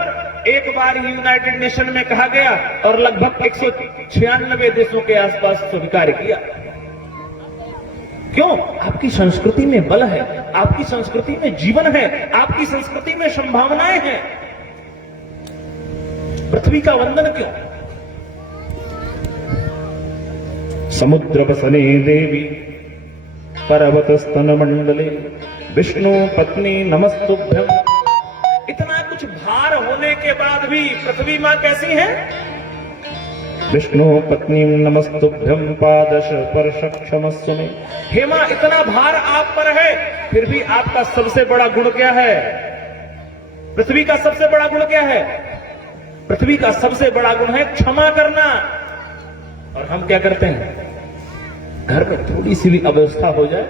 एक बार ही यूनाइटेड नेशन में कहा गया और लगभग 196 देशों के आसपास स्वीकार किया। क्यों? आपकी संस्कृति में बल है, आपकी संस्कृति में जीवन है, आपकी संस्कृति में संभावनाएं हैं। पृथ्वी का वंदन क्यों? समुद्र वसने देवी पर्वत स्तन मंडले, विष्णु पत्नी नमस्तुभ्यं। इतना कुछ भार होने के बाद भी पृथ्वी मां कैसी है? विष्णु पत्नी नमस्तुभ्यं पादस्पर्श क्षमस्व। हे मां, इतना भार आप पर है, फिर भी आपका सबसे बड़ा गुण क्या है? पृथ्वी का सबसे बड़ा गुण क्या है? पृथ्वी का सबसे बड़ा गुण है क्षमा करना। और हम क्या करते हैं? घर में थोड़ी सी भी अव्यवस्था हो जाए,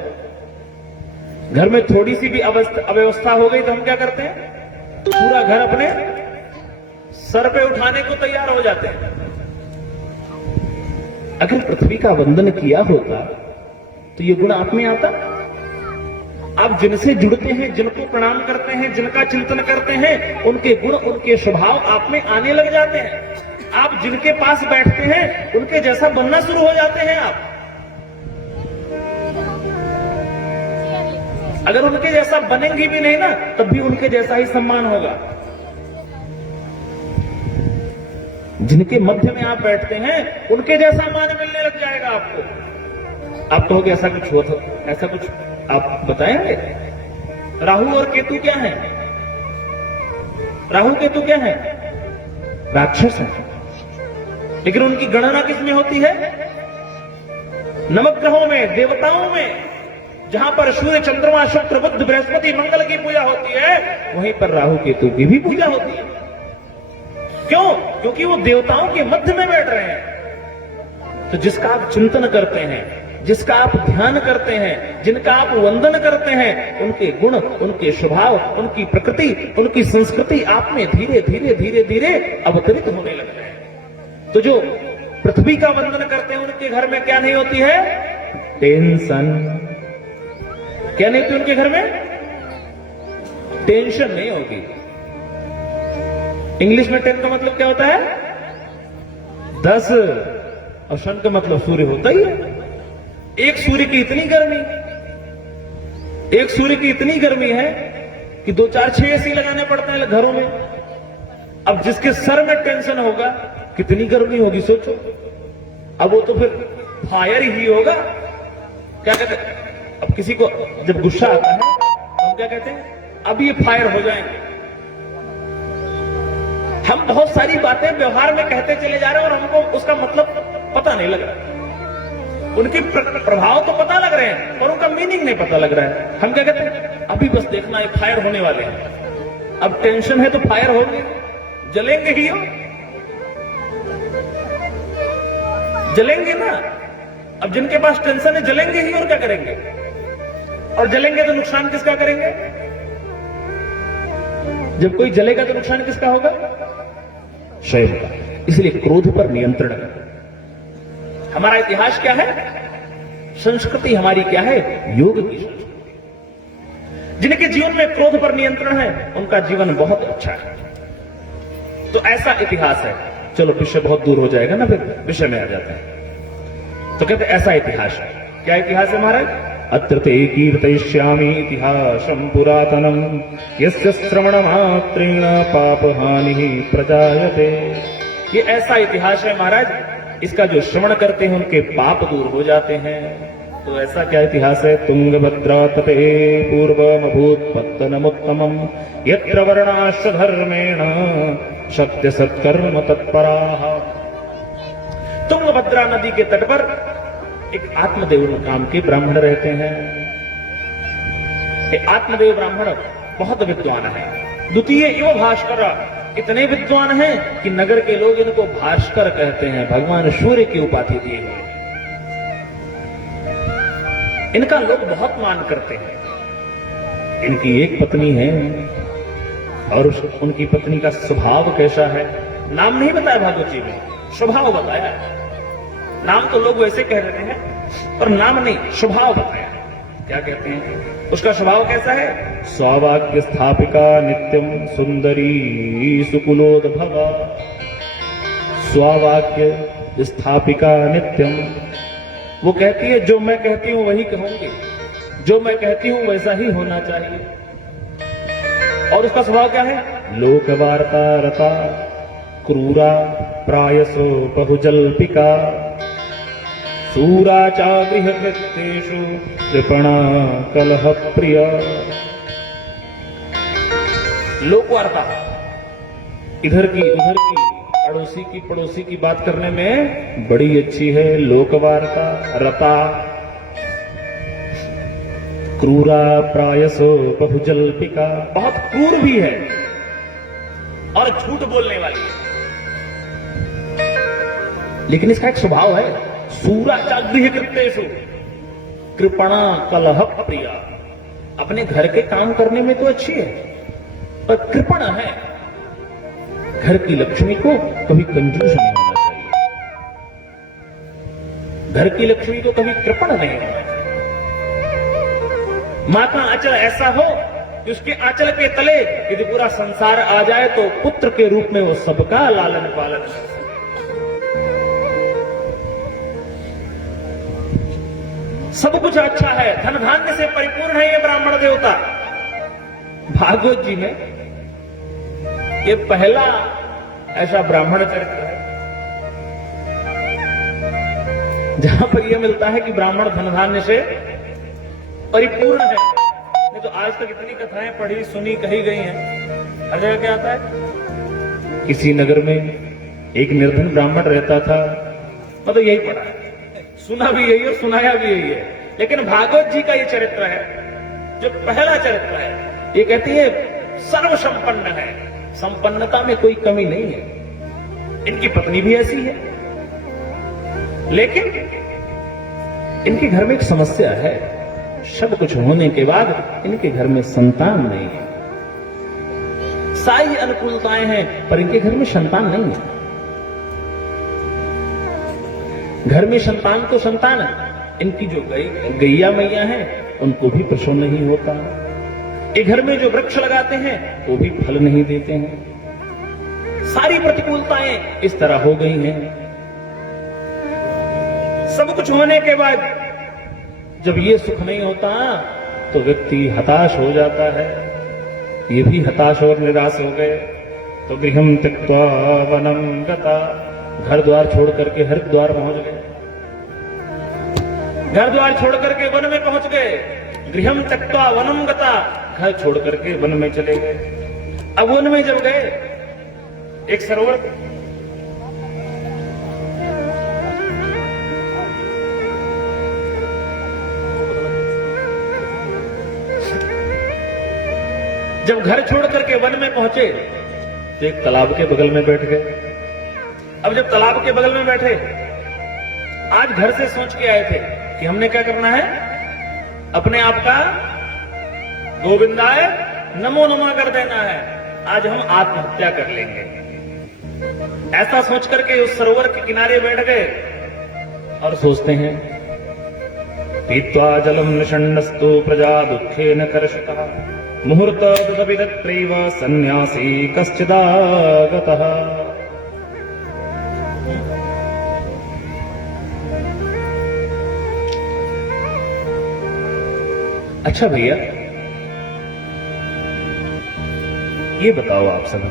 घर में थोड़ी सी भी अव्यवस्था हो गई तो हम क्या करते हैं? पूरा घर अपने सर पे उठाने को तैयार हो जाते हैं। अगर पृथ्वी का वंदन किया होता तो ये गुण आप में आता। आप जिनसे जुड़ते हैं, जिनको प्रणाम करते हैं, जिनका चिंतन करते हैं, उनके गुण, उनके स्वभाव आप में आने लग जाते हैं। आप जिनके पास बैठते हैं उनके जैसा बनना शुरू हो जाते हैं आप। अगर उनके जैसा बनेंगे भी नहीं ना, तब भी उनके जैसा ही सम्मान होगा। जिनके मध्य में आप बैठते हैं उनके जैसा मान मिलने लग जाएगा आपको। आप कहोगे ऐसा कुछ हुआ था, ऐसा कुछ आप बताएंगे? राहु और केतु क्या है? राहु केतु क्या है? राक्षस है। लेकिन उनकी गणना किसमें होती है? नवग्रहों में, देवताओं में। जहां पर सूर्य, चंद्रमा, शुक्र, बुध, बृहस्पति, मंगल की पूजा होती है, वहीं पर राहु केतु की भी पूजा होती है। क्यों? क्योंकि वो देवताओं के मध्य में बैठ रहे हैं। तो जिसका आप चिंतन करते हैं, जिसका आप ध्यान करते हैं, जिनका आप वंदन करते हैं, उनके गुण, उनके स्वभाव, उनकी प्रकृति, उनकी संस्कृति आप में धीरे धीरे धीरे धीरे अवतरित होने लगते हैं। तो जो पृथ्वी का वंदन करते हैं उनके घर में क्या नहीं होती है? टेंशन। क्या नहीं होती उनके घर में? टेंशन नहीं होगी। इंग्लिश में 10 का मतलब क्या होता है? 10, और सन का मतलब सूर्य होता ही है। एक सूर्य की इतनी गर्मी, एक सूर्य की इतनी गर्मी है कि 2, 4, 6 एसी लगाने पड़ते हैं घरों में। अब जिसके सर में टेंशन होगा, कितनी गर्मी होगी सोचो। अब वो तो फिर फायर ही होगा। क्या कहते हैं? अब किसी को जब गुस्सा आता है तो हम क्या कहते हैं? अब ये फायर हो जाएंगे। हम बहुत सारी बातें व्यवहार में कहते चले जा रहे हैं और हमको उसका मतलब पता नहीं लग रहा। उनके प्रभाव तो पता लग रहे हैं और उनका मीनिंग नहीं पता लग रहा है। हम क्या कहते हैं? अभी बस देखना है, फायर होने वाले हैं। अब टेंशन है तो फायर होंगे, जलेंगे ही हो, जलेंगे ना। अब जिनके पास टेंशन है जलेंगे ही, और क्या करेंगे? और जलेंगे तो नुकसान किसका करेंगे? जब कोई जलेगा तो नुकसान किसका होगा? स्वयं का। इसलिए क्रोध पर नियंत्रण करें। हमारा इतिहास क्या है? संस्कृति हमारी क्या है? योग की संस्कृति। जिनके जीवन में क्रोध पर नियंत्रण है उनका जीवन बहुत अच्छा है। तो ऐसा इतिहास है। चलो विषय बहुत दूर हो जाएगा ना, फिर विषय में आ जाते हैं। तो कहते ऐसा इतिहास है। क्या इतिहास है महाराज? अत्र ते कीर्तयिष्यामि इतिहासं पुरातनम यस्य श्रवण मात्रेण पाप हानि प्रजायते। ये ऐसा इतिहास है महाराज, इसका जो श्रवण करते हैं उनके पाप दूर हो जाते हैं। तो ऐसा क्या इतिहास है? तुंगभद्रा तटे पूर्वमभूत्पत्तनमुत्तमम् यत्र वर्णाश्रधर्मेण सत्य सत्कर्म तत्पराः। तुंगभद्रा नदी के तट पर एक आत्मदेव नाम के ब्राह्मण रहते हैं। एक आत्मदेव ब्राह्मण बहुत विद्वान है। द्वितीय एवं भास्कर इतने विद्वान हैं कि नगर के लोग इनको भास्कर कहते हैं, भगवान सूर्य की उपाधि दिए हुए। इनका लोग बहुत मान करते हैं। इनकी एक पत्नी है और उनकी पत्नी का स्वभाव कैसा है? नाम नहीं बताया भागवत जी में, स्वभाव बताया। नाम तो लोग वैसे कह रहे हैं पर नाम नहीं, स्वभाव बताया। क्या कहते हैं? उसका स्वभाव कैसा है? स्वावाक्य स्थापिका नित्यम सुंदरी सुकुलोद्भवा। स्वावाक्य स्थापिका नित्यम, वो कहती है जो मैं कहती हूं वही कहूंगी, जो मैं कहती हूं वैसा ही होना चाहिए। और उसका स्वभाव क्या है? लोकवार्ता रता क्रूरा प्रायसो बहुजल्पिका सूरा चा गृहकृत्येषु कृपणा कलह प्रिय। लोकवार्ता, इधर की उधर की, अड़ोसी की पड़ोसी की बात करने में बड़ी अच्छी है। लोकवार्ता रता क्रूरा प्रायसो बहुजल्पिका, बहुत क्रूर भी है और झूठ बोलने वाली है। लेकिन इसका एक स्वभाव है, सूरा चागृह कृत्येषु कृपणा कलह प्रिया। अपने घर के काम करने में तो अच्छी है पर कृपण है। घर की लक्ष्मी को कभी कंजूस नहीं होना चाहिए, घर की लक्ष्मी को कभी कृपण नहीं होना चाहिए। मां का आंचल ऐसा हो कि उसके आंचल के तले यदि पूरा संसार आ जाए तो पुत्र के रूप में वो सबका लालन पालन कर सके। सब कुछ अच्छा है, धन धान्य से परिपूर्ण है ये ब्राह्मण देवता। भागवत जी में ये पहला ऐसा ब्राह्मण चरित्र है जहां पर यह मिलता है कि ब्राह्मण धन धान्य से परिपूर्ण है। नहीं तो आज तक इतनी कथाएं पढ़ी सुनी कही गई हैं, हर जगह क्या आता है, किसी नगर में एक निर्धन ब्राह्मण रहता था। मतलब यही पढ़ा है, सुना भी यही और सुनाया भी यही है। लेकिन भागवत जी का ये चरित्र है जो पहला चरित्र है, ये कहती है सर्व संपन्न है, संपन्नता में कोई कमी नहीं है। इनकी पत्नी भी ऐसी है, लेकिन इनके घर में एक समस्या है। सब कुछ होने के बाद इनके घर में संतान नहीं है। सारी अनुकूलताएं हैं पर इनके घर में संतान नहीं है। घर में संतान तो संतान है, इनकी जो गैया मैया हैं उनको भी प्रसव नहीं होता। ये घर में जो वृक्ष लगाते हैं वो भी फल नहीं देते हैं। सारी प्रतिकूलताएं इस तरह हो गई हैं। सब कुछ होने के बाद जब ये सुख नहीं होता तो व्यक्ति हताश हो जाता है। ये भी हताश और निराश हो गए तो गृहम त्यक्त्वा वनम गता, घर द्वार छोड़ करके हरिद्वार पहुंच गए। घर द्वार छोड़ करके वन में पहुंच गए। गृहम त्यक्त्वा वनम गता, घर छोड़ करके वन में चले गए। अब वन में जब गए एक सरोवर, जब घर छोड़ करके वन में पहुंचे तो एक तालाब के बगल में बैठ गए। अब जब तालाब के बगल में बैठे, आज घर से सोच के आए थे कि हमने क्या करना है, अपने आप का गोविंदाय नमो नमः कर देना है, आज हम आत्महत्या कर लेंगे। ऐसा सोच करके उस सरोवर के किनारे बैठ गए और सोचते हैं, पीत्वा जलम निषण्णस्तु प्रजा दुखे न कर्षतः, मुहूर्त तत्रैव सन्यासी कश्चिदागतः। अच्छा भैया, ये बताओ आप सब,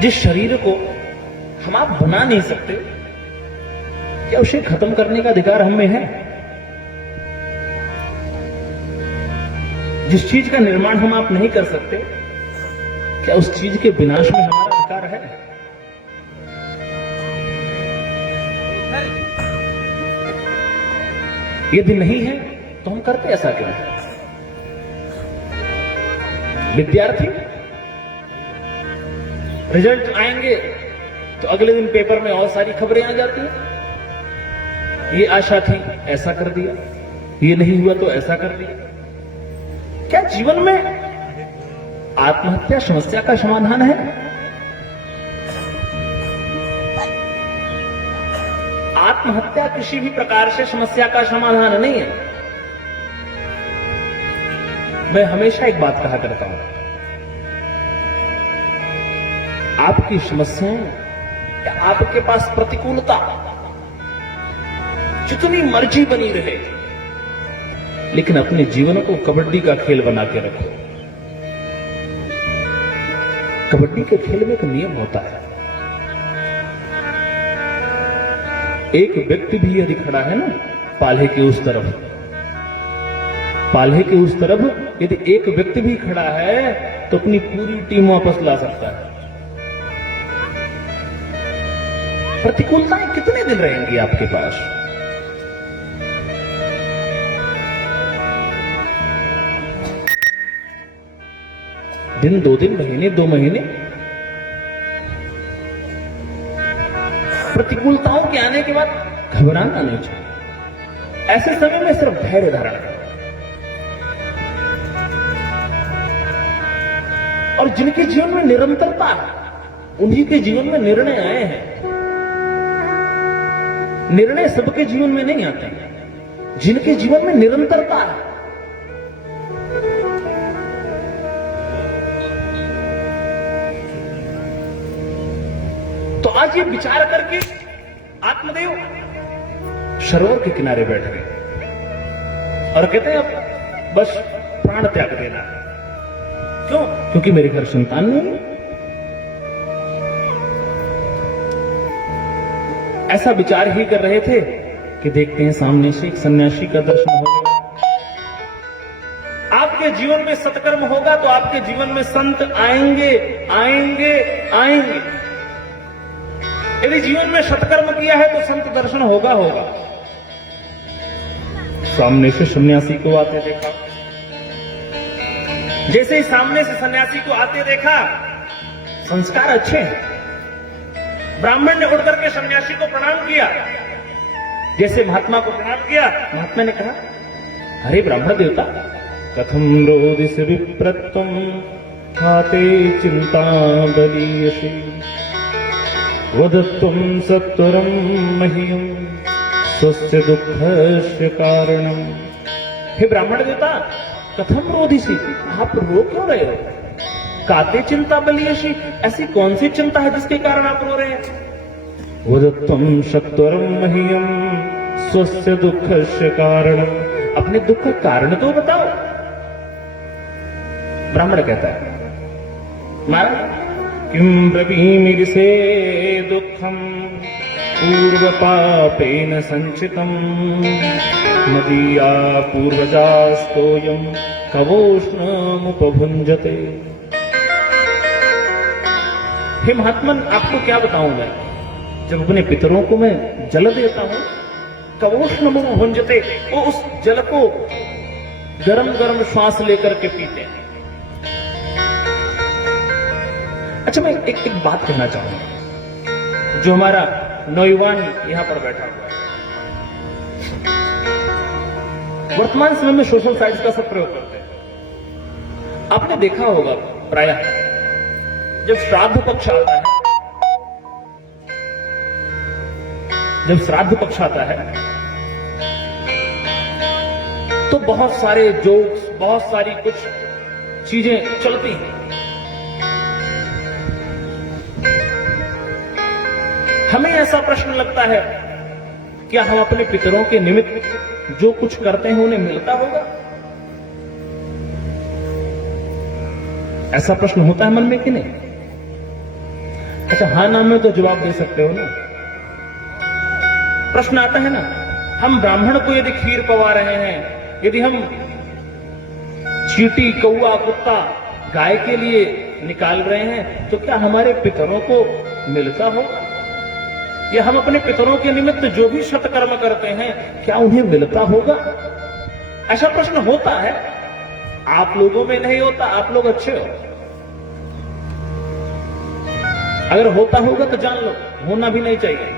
जिस शरीर को हम आप बना नहीं सकते, क्या उसे खत्म करने का अधिकार हम में है? जिस चीज का निर्माण हम आप नहीं कर सकते, क्या उस चीज के विनाश में हमारा अधिकार है? यदि नहीं है तो हम करते ऐसा क्यों है? विद्यार्थी रिजल्ट आएंगे तो अगले दिन पेपर में और सारी खबरें आ जाती हैं। ये आशा थी, ऐसा कर दिया, ये नहीं हुआ तो ऐसा कर दिया। क्या जीवन में आत्महत्या समस्या का समाधान है? आत्महत्या किसी भी प्रकार से समस्या का समाधान नहीं है। मैं हमेशा एक बात कहा करता हूं, आपकी समस्याएं या आपके पास प्रतिकूलता जितनी मर्जी बनी रहे, लेकिन अपने जीवन को कबड्डी का खेल बना के रखो। कबड्डी के खेल में एक नियम होता है, एक व्यक्ति भी यदि खड़ा है ना पाल्हे के उस तरफ, पाल्हे के उस तरफ यदि एक व्यक्ति भी खड़ा है तो अपनी पूरी टीम वापस ला सकता है। प्रतिकूलताएं कितने दिन रहेंगी आपके पास? दिन, 2 दिन, महीने, 2 महीने। प्रतिकूलताओं के आने के बाद घबराना नहीं चाहिए। ऐसे समय में सिर्फ धैर्य धारण करें। और जिनके जीवन में निरंतरता है, उन्हीं के जीवन में निर्णय आए हैं। निर्णय सबके जीवन में नहीं आते हैं, जिनके जीवन में निरंतरता है। तो आज ये विचार करके आत्मदेव सरोवर के किनारे बैठ गए और कहते हैं अब बस प्राण त्याग देना है। क्यों? क्योंकि मेरे घर संतान नहीं है। ऐसा विचार ही कर रहे थे कि देखते हैं सामने से एक सन्यासी का दर्शन हो गया। आपके जीवन में सत्कर्म होगा तो आपके जीवन में संत आएंगे आएंगे आएंगे। यदि जीवन में सत्कर्म किया है तो संत दर्शन होगा होगा। सामने से सन्यासी को आते देखा। जैसे ही सामने से सन्यासी को आते देखा, संस्कार अच्छे हैं। ब्राह्मण ने उठ करके सन्यासी को प्रणाम किया। जैसे महात्मा को प्रणाम किया, महात्मा ने कहा, अरे ब्राह्मण देवता, कथम रोदिस विप्रत्वम खाते चिंता बलीयसी वदत्वं सत्वरं मह्यं स्वस्य दुःखस्य कारणम। हे ब्राह्मण देवता, कथम रोदिसी, आप रो क्यों रहे हो? काते चिंता बलीयसी, ऐसी कौन सी चिंता है जिसके कारण आप रो रहे हैं? वदत्वं सत्वरं मह्यं स्वस्य दुःखस्य कारणम, अपने दुख का कारण तो बताओ। ब्राह्मण कहता है, महाराज किं ब्रवीमिरिसे दुःखं पूर्व पापेन संचितं मदीया पूर्वजास्तोयं कवोष्णमुपभुञ्जते। हे महात्मन, आपको क्या बताऊं मैं, जब अपने पितरों को मैं जल देता हूं, कवोष्णमुपभुञ्जते, वो उस जल को गरम गरम श्वास लेकर के पीते हैं। अच्छा, मैं एक बात कहना चाहूंगा, जो हमारा नौजवान यहां पर बैठा हुआ है, वर्तमान समय में सोशल साइंस का सब प्रयोग करते हैं। आपने देखा होगा प्रायः जब श्राद्ध पक्ष आता है, जब श्राद्ध पक्ष आता है तो बहुत सारे जोक्स, बहुत सारी कुछ चीजें चलती हैं। हमें ऐसा प्रश्न लगता है, क्या हम अपने पितरों के निमित्त जो कुछ करते हैं उन्हें मिलता होगा? ऐसा प्रश्न होता है मन में कि नहीं? अच्छा, हाँ ना में तो जवाब दे सकते हो ना। प्रश्न आता है ना, हम ब्राह्मण को यदि खीर पवा रहे हैं, यदि हम चींटी, कौआ, कुत्ता, गाय के लिए निकाल रहे हैं, तो क्या हमारे पितरों को मिलता होगा? या हम अपने पितरों के निमित्त जो भी सत्कर्म करते हैं, क्या उन्हें मिलता होगा? ऐसा प्रश्न होता है। आप लोगों में नहीं होता, आप लोग अच्छे हो। अगर होता होगा तो जान लो, होना भी नहीं चाहिए।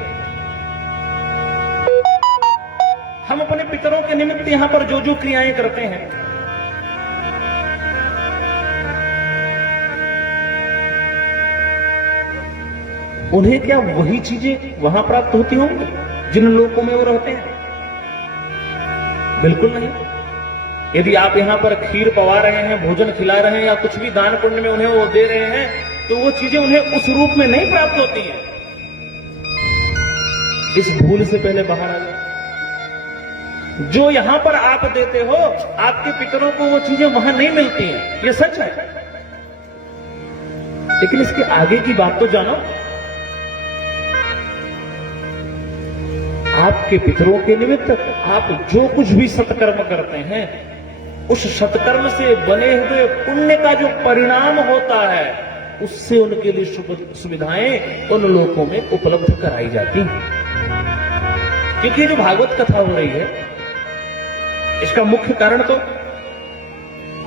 हम अपने पितरों के निमित्त यहां पर जो जो क्रियाएं करते हैं, उन्हें क्या वही चीजें वहां प्राप्त होती होंगी जिन लोगों में वो रहते हैं? बिल्कुल नहीं। यदि आप यहां पर खीर पवा रहे हैं, भोजन खिला रहे हैं, या कुछ भी दान पुण्य में उन्हें वो दे रहे हैं, तो वो चीजें उन्हें उस रूप में नहीं प्राप्त होती हैं। इस भूल से पहले बाहर आ जाओ। जो यहां पर आप देते हो, आपके पितरों को वो चीजें वहां नहीं मिलती हैं, ये सच है। लेकिन इसके आगे की बात तो जानो। आपके पितरों के निमित्त आप जो कुछ भी सत्कर्म करते हैं, उस सत्कर्म से बने हुए पुण्य का जो परिणाम होता है, उससे उनके लिए सुविधाएं उन लोगों में उपलब्ध कराई जाती हैं। क्योंकि जो भागवत कथा हो रही है, इसका मुख्य कारण तो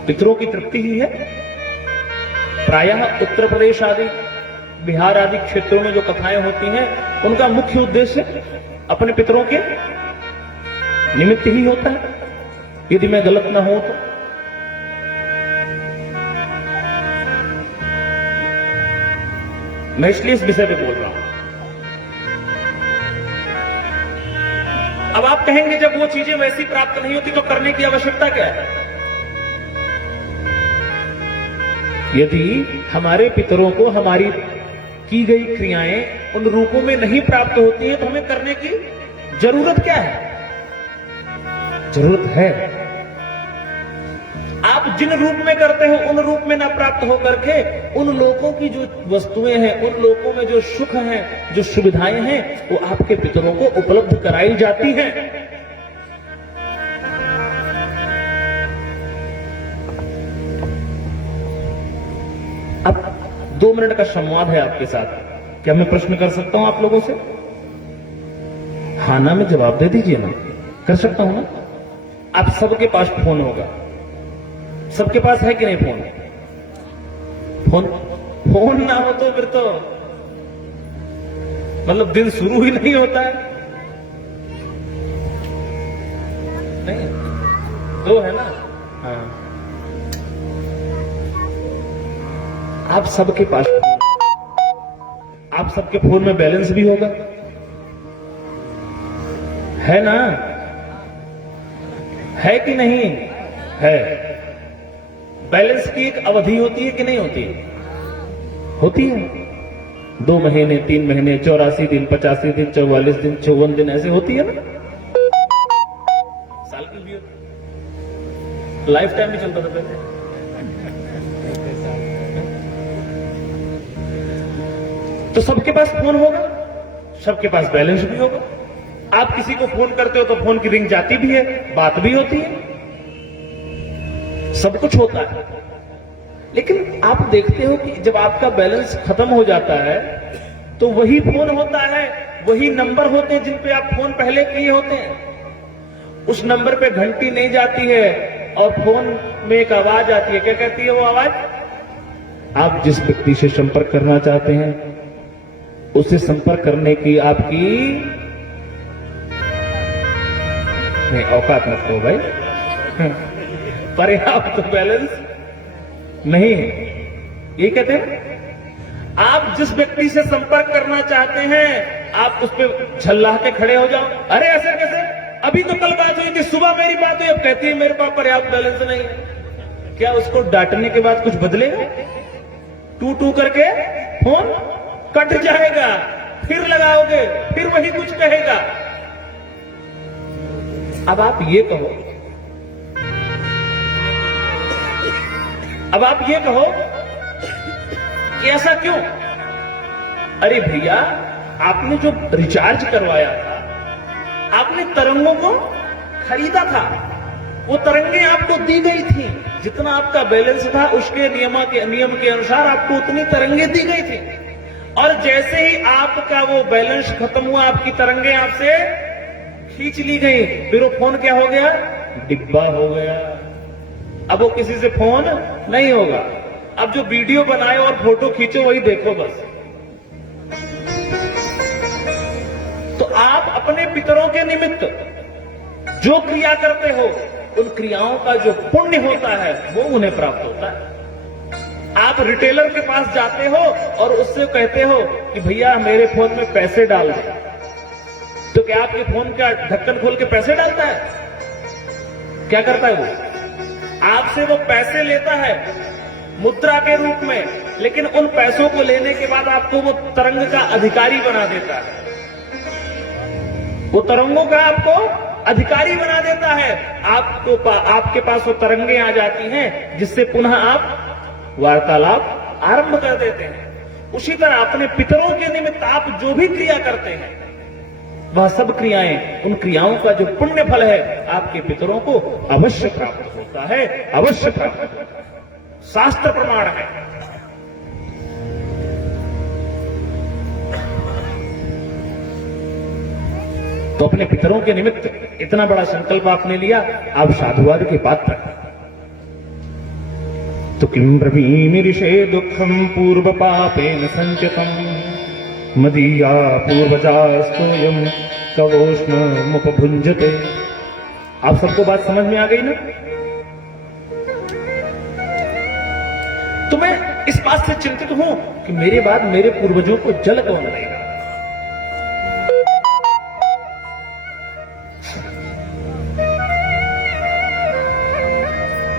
पितरों की तृप्ति ही है। प्रायः उत्तर प्रदेश आदि, बिहार आदि क्षेत्रों में जो कथाएं होती हैं, उनका मुख्य उद्देश्य अपने पितरों के निमित्त ही होता है, यदि मैं गलत ना हूं तो। मैं इसलिए इस विषय पे बोल रहा हूं। अब आप कहेंगे जब वो चीजें वैसी प्राप्त नहीं होती तो करने की आवश्यकता क्या है? यदि हमारे पितरों को हमारी की गई क्रियाएं उन रूपों में नहीं प्राप्त होती हैं तो हमें करने की जरूरत क्या है? जरूरत है आप जिन रूप में करते हो उन रूप में ना प्राप्त होकर के उन लोगों की जो वस्तुएं हैं, उन लोगों में जो सुख हैं, जो सुविधाएं हैं, वो आपके पितरों को उपलब्ध कराई जाती हैं। अब 2 मिनट का संवाद है आपके साथ। क्या मैं प्रश्न कर सकता हूं आप लोगों से? हाँ ना में जवाब दे दीजिए ना। कर सकता हूं ना? आप सबके पास फोन होगा, सबके पास है कि नहीं फोन? फोन ना हो तो फिर तो मतलब दिन शुरू ही नहीं होता है। नहीं, 2 है ना? हाँ, आप सबके पास, आप सबके फोन में बैलेंस भी होगा, है ना? है कि नहीं है? बैलेंस की एक अवधि होती है कि नहीं होती? होती है। 2 महीने, 3 महीने, 84 दिन, 85 दिन, 44 दिन, 54 दिन, ऐसे होती है ना? साल की भी होती, लाइफ टाइम भी चलता था पहले। तो सबके पास फोन होगा, सबके पास बैलेंस भी होगा। आप किसी को फोन करते हो तो फोन की रिंग जाती भी है, बात भी होती है, सब कुछ होता है। लेकिन आप देखते हो कि जब आपका बैलेंस खत्म हो जाता है तो वही फोन होता है, वही नंबर होते हैं जिन पे आप फोन पहले किए होते हैं। उस नंबर पे घंटी नहीं जाती है और फोन में एक आवाज आती है। क्या कहती है वो आवाज? आप जिस व्यक्ति से संपर्क करना चाहते हैं उससे संपर्क करने की आपकी नहीं, औकात मत हो भाई, पर्याप्त बैलेंस नहीं है। ये कहते हैं आप जिस व्यक्ति से संपर्क करना चाहते हैं आप उस पर झल्लाते खड़े हो जाओ। अरे ऐसे कैसे? अभी तो कल बात हुई थी, सुबह मेरी बात हुई, अब कहती है मेरे पास पर्याप्त बैलेंस नहीं है। क्या उसको डांटने के बाद कुछ बदलेगा? टू टू करके फोन कट जाएगा, फिर लगाओगे, फिर वही कुछ कहेगा। अब आप ये कहो, अब आप ये कहो कि ऐसा क्यों? अरे भैया, आपने जो रिचार्ज करवाया था, आपने तरंगों को खरीदा था, वो तरंगे आपको दी गई थी। जितना आपका बैलेंस था उसके नियम के अनुसार आपको उतनी तरंगे दी गई थी। और जैसे ही आपका वो बैलेंस खत्म हुआ, आपकी तरंगे आपसे खींच ली गई, फिर वो फोन क्या हो गया? डिब्बा हो गया। अब वो किसी से फोन नहीं होगा। अब जो वीडियो बनाए और फोटो खींचो वही देखो बस। तो आप अपने पितरों के निमित्त जो क्रिया करते हो उन क्रियाओं का जो पुण्य होता है वो उन्हें प्राप्त होता है। आप रिटेलर के पास जाते हो और उससे कहते हो कि भैया मेरे फोन में पैसे डाल दो, तो क्या आपके फोन का ढक्कन खोल के पैसे डालता है? क्या करता है वो? आपसे वो पैसे लेता है मुद्रा के रूप में, लेकिन उन पैसों को लेने के बाद आपको वो तरंग का अधिकारी बना देता है। वो तरंगों का आपको अधिकारी बना देता है। आपके पास वो तरंगे आ जाती हैं जिससे पुनः आप वार्तालाप आरंभ कर देते हैं। उसी तरह अपने पितरों के निमित्त आप जो भी क्रिया करते हैं वह सब क्रियाएं, उन क्रियाओं का जो पुण्य फल है आपके पितरों को अवश्य प्राप्त होता है, अवश्य प्राप्त होता है। शास्त्र प्रमाण है। तो अपने पितरों के निमित्त इतना बड़ा संकल्प आपने लिया, आप साधुवाद के पात्र हैं। तो किम ब्रवीमि ऋषे दुखम पूर्व पापेन संचितम मदीया पूर्वजास्तोयम कवोष्णमुपभुञ्जते। आप सबको बात समझ में आ गई ना? तो मैं इस बात से चिंतित हूं कि मेरे बाद मेरे पूर्वजों को जल कौन देगा।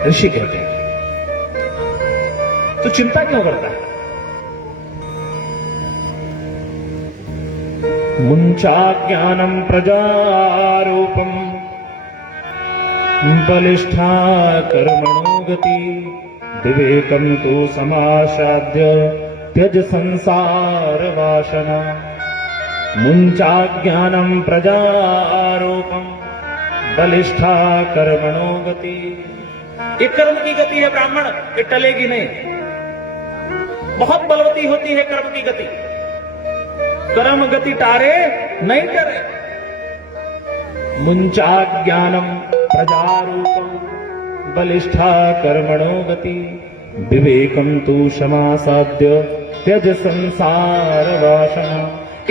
ऋषि कहते हैं। तो चिंता क्यों करता है? मुंचा ज्ञानम प्रजारूपम बलिष्ठा कर्मणो गति विवेकम तो समासाद्य त्यज संसार वासना। मुंचा ज्ञानम प्रजारूपम बलिष्ठा कर्मणो गति। ये कर्म की गति है ब्राह्मण, ये टलेगी नहीं, बहुत बलवती होती है कर्म की गति। कर्म गति टारे नहीं टरे। मुंचा ज्ञानम प्रजारूपम बलिष्ठा कर्मणो गति विवेकम तु क्षमासाद्य त्यज संसार वासना।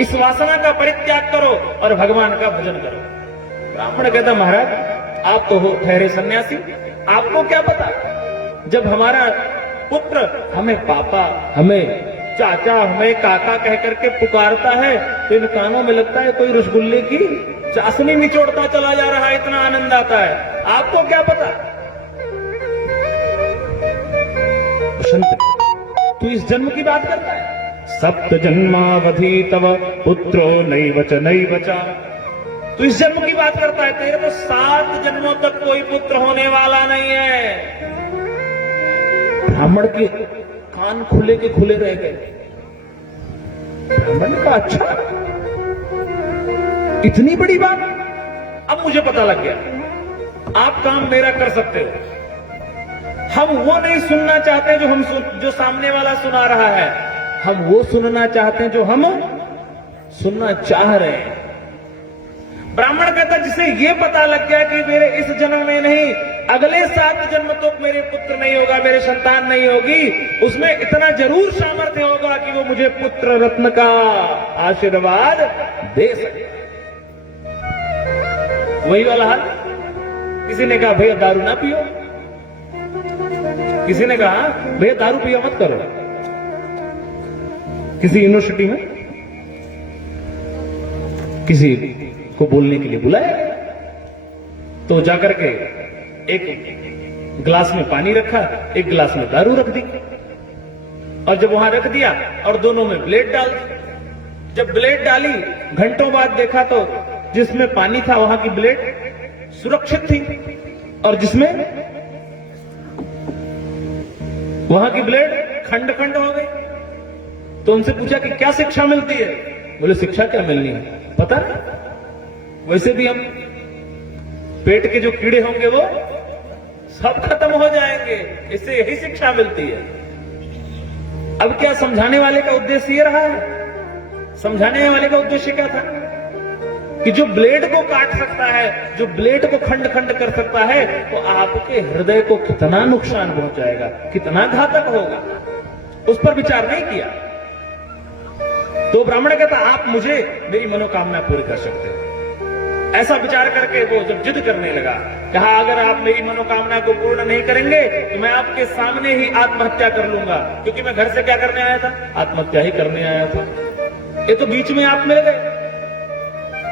इस वासना का परित्याग करो और भगवान का भजन करो। ब्राह्मण कहता महाराज आप तो हो ठहरे सन्यासी, आपको क्या पता, जब हमारा पुत्र हमें पापा, हमें चाचा, हमें काका कह करके पुकारता है तो इन कानों में लगता है कोई रसगुल्ले की चाशनी निचोड़ता चला जा रहा है, इतना आनंद आता है। आपको क्या पता? संत तू इस जन्म की बात करता है? सप्त जन्मावधि तव पुत्रो नैव च नैव च। तू इस जन्म की बात करता है, तेरे तो 7 जन्मों तक कोई पुत्र होने वाला नहीं है। ब्राह्मण के कान खुले के खुले रह गए। ब्राह्मण ने कहा अच्छा इतनी बड़ी बात, अब मुझे पता लग गया आप काम मेरा कर सकते हो। हम वो नहीं सुनना चाहते जो सामने वाला सुना रहा है, हम वो सुनना चाहते हैं जो हम सुनना चाह रहे हैं। ब्राह्मण कहता जिसे ये पता लग गया कि मेरे इस जन्म में नहीं अगले 7 जन्म तो मेरे पुत्र नहीं होगा, मेरे संतान नहीं होगी, उसमें इतना जरूर सामर्थ्य होगा कि वो मुझे पुत्र रत्न का आशीर्वाद दे सके। वही वाला हाल, किसी ने कहा भैया दारू ना पियो, किसी ने कहा भैया दारू पियो मत करो। किसी यूनिवर्सिटी में किसी को बोलने के लिए बुलाया तो जाकर के एक गिलास में पानी रखा, एक गिलास में दारू रख दी और जब वहां रख दिया और दोनों में ब्लेड डाल दी। जब ब्लेड डाली घंटों बाद देखा तो जिसमें पानी था वहां की ब्लेड सुरक्षित थी और जिसमें वहां की ब्लेड खंड खंड हो गई। तो उनसे पूछा कि क्या शिक्षा मिलती है? बोले शिक्षा क्या मिलनी है पता नहीं, वैसे भी हम पेट के जो कीड़े होंगे वो सब खत्म हो जाएंगे, इससे यही शिक्षा मिलती है। अब क्या समझाने वाले का उद्देश्य ये रहा है? समझाने वाले का उद्देश्य क्या था कि जो ब्लेड को काट सकता है, जो ब्लेड को खंड खंड कर सकता है, तो आपके हृदय को कितना नुकसान पहुंचाएगा, कितना घातक होगा, उस पर विचार नहीं किया। तो ब्राह्मण कहता आप मुझे मेरी मनोकामना पूरी कर सकते हो। ऐसा विचार करके वो जब जिद करने लगा, कहा अगर आप मेरी मनोकामना को पूर्ण नहीं करेंगे तो मैं आपके सामने ही आत्महत्या कर लूंगा, क्योंकि मैं घर से क्या करने आया था? आत्महत्या ही करने आया था। ये तो बीच में आप मिल गए।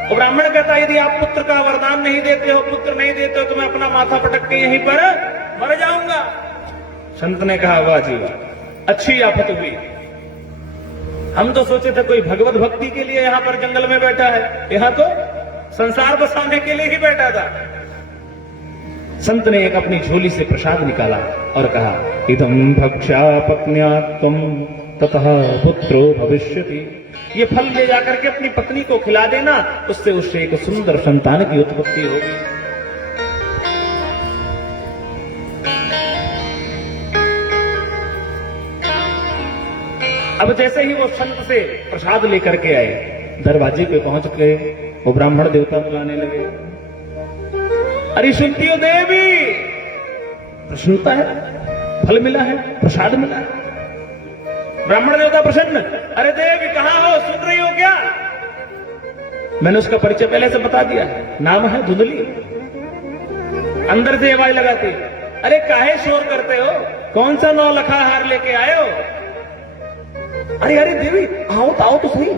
और ब्राह्मण कहता यदि आप पुत्र का वरदान नहीं देते हो, पुत्र नहीं देते हो, तो मैं अपना माथा पटक के यहीं पर मर जाऊंगा। संत ने कहा वाह जी वाह, अच्छी आफत हुई। हम तो सोचे थे कोई भगवत भक्ति के लिए यहां पर जंगल में बैठा है, यहां तो संसार बसाने के लिए ही बैठा था। संत ने एक अपनी झोली से प्रसाद निकाला और कहा इदं भक्ष्या पत्न्या त्वं ततः पुत्रो भविष्यति। ये फल ले जाकर के अपनी पत्नी को खिला देना, उससे एक सुंदर संतान की उत्पत्ति होगी। अब जैसे ही वो संत से प्रसाद लेकर के आए, दरवाजे पे पहुंच गए, वो ब्राह्मण देवता बुलाने लगे। अरे सुनती हो देवी, प्रसन्नता है, फल मिला है, प्रसाद मिला है। ब्राह्मण देवता प्रसन्न, अरे देवी कहां हो, सुन रही हो क्या? मैंने उसका परिचय पहले से बता दिया, नाम है धुंधली। अंदर से आवाज लगाती, अरे काहे शोर करते हो, कौन सा 9 लखा हार लेके आए हो? अरे अरे देवी आओ तो सही।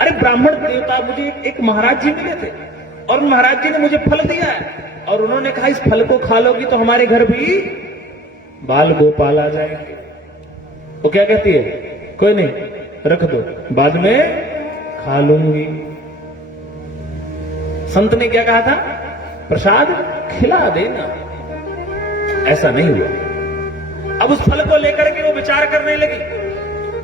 अरे ब्राह्मण देवता मुझे एक महाराज जी मिले थे और महाराज जी ने मुझे फल दिया है और उन्होंने कहा इस फल को खा लोगी तो हमारे घर भी बाल गोपाल आ जाएंगे। वो क्या कहती है, कोई नहीं, रख दो, बाद में खा लूंगी। संत ने क्या कहा था, प्रसाद खिला देना। ऐसा नहीं हुआ। अब उस फल को लेकर के वो विचार करने लगी,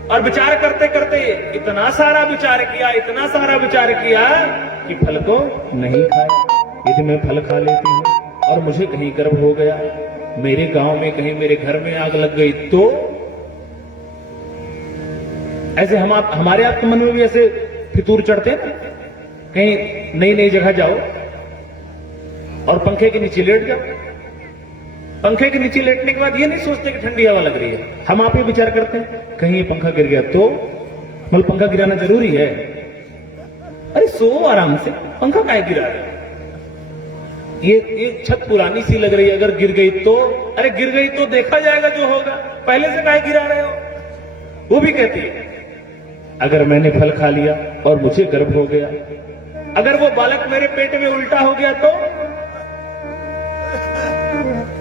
और विचार करते करते इतना सारा विचार किया, इतना सारा विचार किया कि फल को नहीं खाया। यदि मैं फल खा लेती हूँ और मुझे कहीं गर्भ हो गया, मेरे गांव में कहीं मेरे घर में आग लग गई तो ऐसे हमारे आत्मन में भी ऐसे फितूर चढ़ते हैं। कहीं नई नई जगह जाओ और पंखे के नीचे लेट जाओ, पंखे के नीचे लेटने के बाद ये नहीं सोचते कि ठंडी हवा लग रही है, हम आप ही विचार करते हैं कहीं ये पंखा गिर गया तो, मतलब पंखा गिराना जरूरी है। अरे सो आराम से, पंखा काहे गिरा रहे हो? ये छत पुरानी सी लग रही है, अगर गिर गई तो, अरे गिर गई तो देखा जाएगा जो होगा, पहले से काहे गिरा रहे हो? वो भी कहती है अगर मैंने फल खा लिया और मुझे गर्भ हो गया, अगर वो बालक मेरे पेट में उल्टा हो गया तो,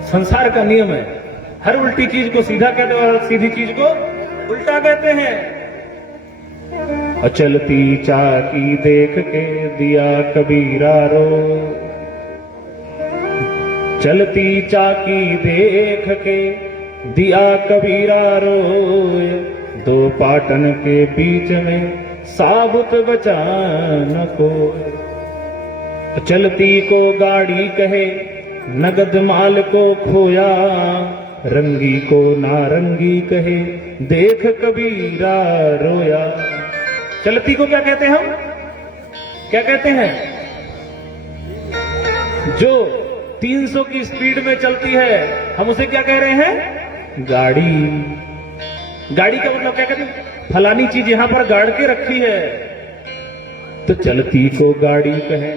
संसार का नियम है, हर उल्टी चीज को सीधा कहते हैं और हर सीधी चीज को उल्टा कहते हैं। अचलती चाकी देख के दिया कबीरा रो, चलती चाकी देख के दिया कबीरा रोय, दो पाटन के बीच में साबुत बचा न को। चलती को गाड़ी कहे नगद माल को खोया, रंगी को नारंगी कहे देख कबीरा रोया। चलती को क्या कहते हैं हम, क्या कहते हैं? जो 300 की स्पीड में चलती है हम उसे क्या कह रहे हैं? गाड़ी। गाड़ी का मतलब क्या कहते हैं? फलानी चीज यहां पर गाड़ के रखी है। तो चलती को गाड़ी कहे,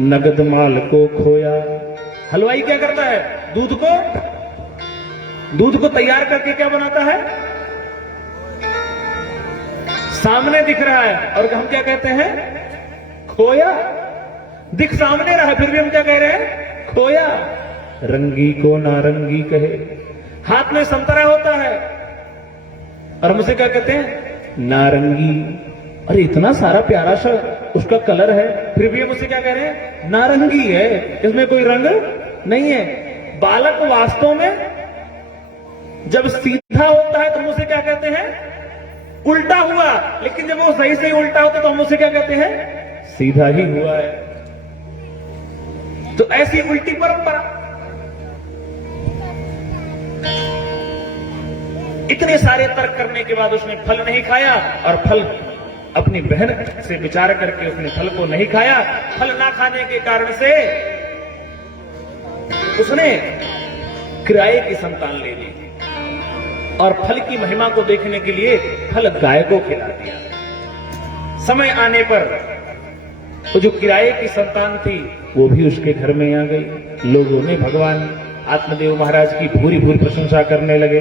नगद माल को खोया। हलवाई क्या करता है? दूध को तैयार करके क्या बनाता है? सामने दिख रहा है और हम क्या कहते हैं? खोया। दिख सामने रहा फिर भी हम क्या कह रहे हैं? खोया। रंगी को नारंगी कहे, हाथ में संतरा होता है और हम उसे क्या कहते हैं? नारंगी। अरे इतना सारा प्यारा सा उसका कलर है फिर भी हम उसे क्या कह रहे हैं? नारंगी है, इसमें कोई रंग नहीं है। बालक वास्तव में जब सीधा होता है तो हम उसे क्या कहते हैं? उल्टा हुआ। लेकिन जब वो सही सही उल्टा होता तो हम उसे क्या कहते हैं? सीधा ही हुआ है। तो ऐसी उल्टी परंपरा। इतने सारे तर्क करने के बाद उसने फल नहीं खाया, और फल अपनी बहन से विचार करके उसने फल को नहीं खाया। फल ना खाने के कारण से उसने किराए की संतान ले ली, और फल की महिमा को देखने के लिए फल गाय को खिला दिया। समय आने पर वो जो किराए की संतान थी वो भी उसके घर में आ गई। लोगों ने भगवान आत्मदेव महाराज की भूरी भूरी प्रशंसा करने लगे,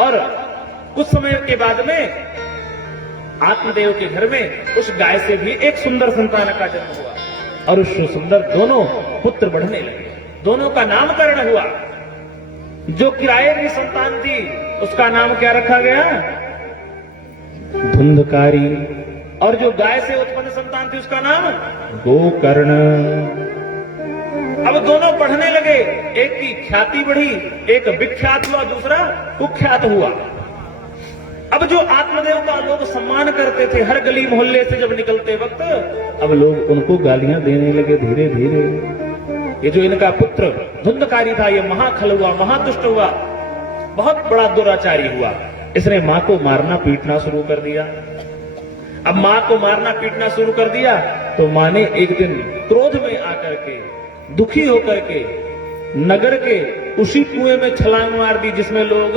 और कुछ समय के बाद में आत्मदेव के घर में उस गाय से भी एक सुंदर संतान का जन्म हुआ, और उस सुंदर दोनों पुत्र बढ़ने लगे। दोनों का नामकरण हुआ। जो किराए की संतान थी उसका नाम क्या रखा गया? धुंधकारी। और जो गाय से उत्पन्न संतान थी उसका नाम गोकर्ण। अब दोनों बढ़ने लगे, एक की ख्याति बढ़ी, एक विख्यात हुआ, दूसरा कुख्यात हुआ। अब जो आत्मदेव का लोग सम्मान करते थे हर गली मोहल्ले से जब निकलते वक्त, अब लोग उनको गालियां देने लगे धीरे धीरे। ये जो इनका पुत्र धुंधकारी था, ये महाखल हुआ, महादुष्ट हुआ, बहुत बड़ा दुराचारी हुआ। इसने मां को मारना पीटना शुरू कर दिया। अब मां को मारना पीटना शुरू कर दिया तो मां ने एक दिन क्रोध में आकर के, दुखी होकर के, नगर के उसी कुएं में छलांग मार दी जिसमें लोग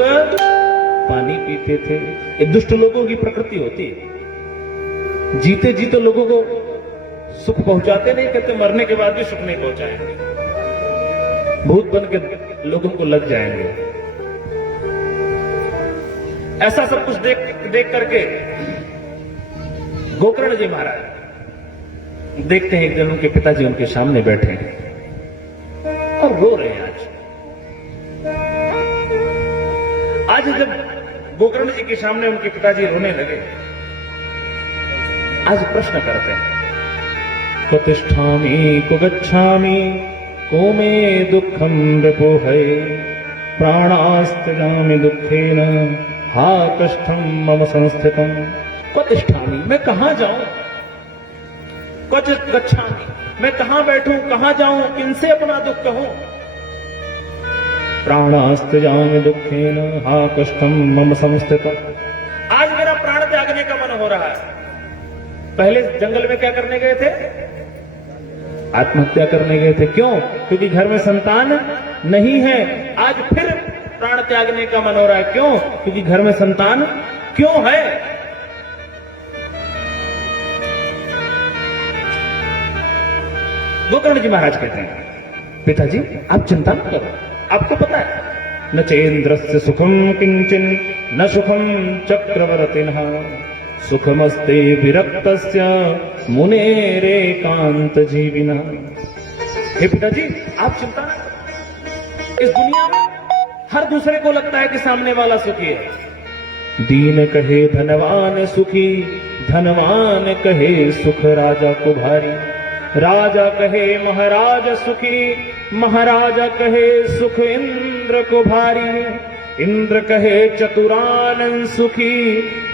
पानी पीते थे। ये दुष्ट लोगों की प्रकृति होती है। जीते जीते लोगों को सुख पहुंचाते नहीं, कहते मरने के बाद भी सुख नहीं पहुंचाएंगे, भूत बन के लोगों को लग जाएंगे। ऐसा सब कुछ देख करके गोकर्ण जी महाराज देखते हैं एक दिन उनके पिताजी उनके सामने बैठे हैं। रो रहे हैं आज जब गोकर्ण जी के सामने उनके पिताजी रोने लगे, आज प्रश्न करते हैं, प्रतिष्ठामि को गच्छामि को मे दुखम विपोहै प्राणास्त्यजामि दुखेन हा कष्टम मम संस्थितम। प्रतिष्ठामि, मैं कहां जाऊं, क्वचित गच्छामि, मैं कहां बैठूं, कहां जाऊं, किनसे अपना दुख कहूं। प्राणास्त्यजामि दुखेन हा कष्टम मम संस्थितम। आज मेरा प्राण त्यागने का मन हो रहा है। पहले जंगल में क्या करने गए थे, आत्महत्या करने गए थे। क्यों? क्योंकि घर में संतान नहीं है। आज फिर प्राण त्यागने का मन हो रहा है। क्यों? क्योंकि घर में संतान क्यों है। गोकर्ण जी महाराज कहते हैं, पिताजी आप चिंता न करो, आपको पता है न चेन्द्रस्य सुखम किंचन न सुखम चक्रवर्तिनः सुखमस्ते विरक्तस्य मुनेरेकांत जीविना। हे पिताजी आप चिंता न करो, इस दुनिया में हर दूसरे को लगता है कि सामने वाला सुखी है। दीन कहे धनवान सुखी, धनवान कहे सुख राजा को भारी। राजा कहे महाराज सुखी, महाराजा कहे सुख इंद्र को भारी। इंद्र कहे चतुरानन सुखी,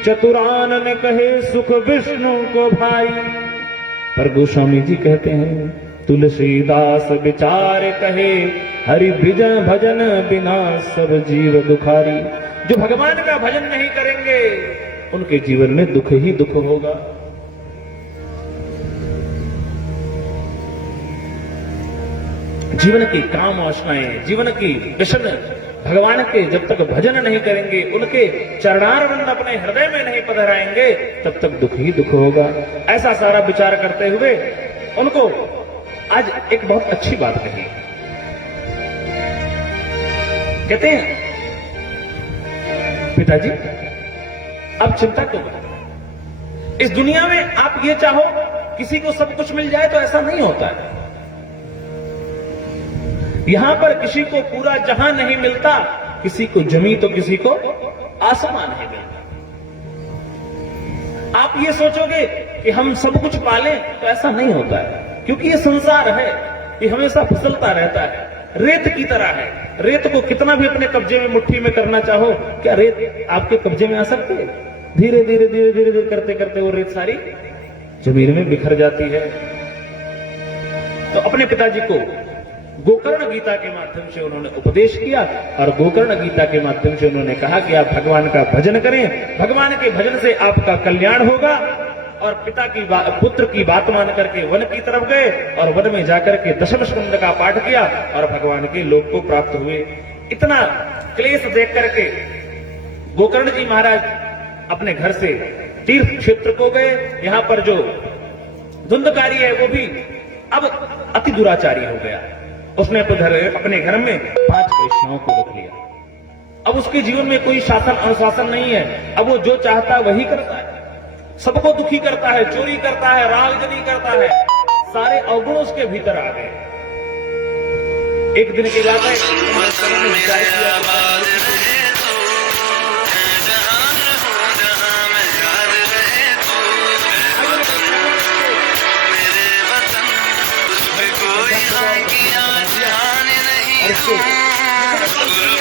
चतुरानन कहे सुख विष्णु को भारी। पर गोस्वामी जी कहते हैं, तुलसीदास विचार कहे हरि भजन बिना सब जीव दुखारी। जो भगवान का भजन नहीं करेंगे उनके जीवन में दुख ही दुख होगा। जीवन की काम वासनाएं, जीवन की व्यसन भगवान के जब तक भजन नहीं करेंगे, उनके चरणारविंद अपने हृदय में नहीं पधराएंगे, तब तक दुख ही दुख होगा। ऐसा सारा विचार करते हुए उनको आज एक बहुत अच्छी बात कही। कहते हैं, पिताजी अब चिंता क्यों करें, इस दुनिया में आप ये चाहो किसी को सब कुछ मिल जाए तो ऐसा नहीं होता है। यहां पर किसी को पूरा जहां नहीं मिलता, किसी को जमी तो किसी को आसमान नहीं मिलता। आप ये सोचोगे कि हम सब कुछ पालें तो ऐसा नहीं होता है, क्योंकि ये संसार है, ये हमेशा फिसलता रहता है, रेत की तरह है। रेत को कितना भी अपने कब्जे में मुट्ठी में करना चाहो, क्या रेत आपके कब्जे में आ सकती है? धीरे धीरे धीरे धीरे धीरे करते करते वो रेत सारी जमीन में बिखर जाती है। तो अपने पिताजी को गोकर्ण गीता के माध्यम से उन्होंने उपदेश किया, और गोकर्ण गीता के माध्यम से उन्होंने कहा कि आप भगवान का भजन करें, भगवान के भजन से आपका कल्याण होगा। और पिता की पुत्र की बात मान करके वन की तरफ गए और वन में जाकर के दशम स्कंद का पाठ किया और भगवान के लोक को प्राप्त हुए। इतना क्लेश देख करके गोकर्ण जी महाराज अपने घर से तीर्थ क्षेत्र को गए। यहां पर जो धुंधकारी है वो भी अब अति दुराचारी हो गया। उसने अपने घर में 5 वैश्याओं को रख लिया। अब उसके जीवन में कोई शासन अनुशासन नहीं है। अब वो जो चाहता है वही करता है, सबको दुखी करता है, चोरी करता है, रागजनी करता है, सारे अवगुण उसके भीतर आ गए। एक दिन की बात है, कोई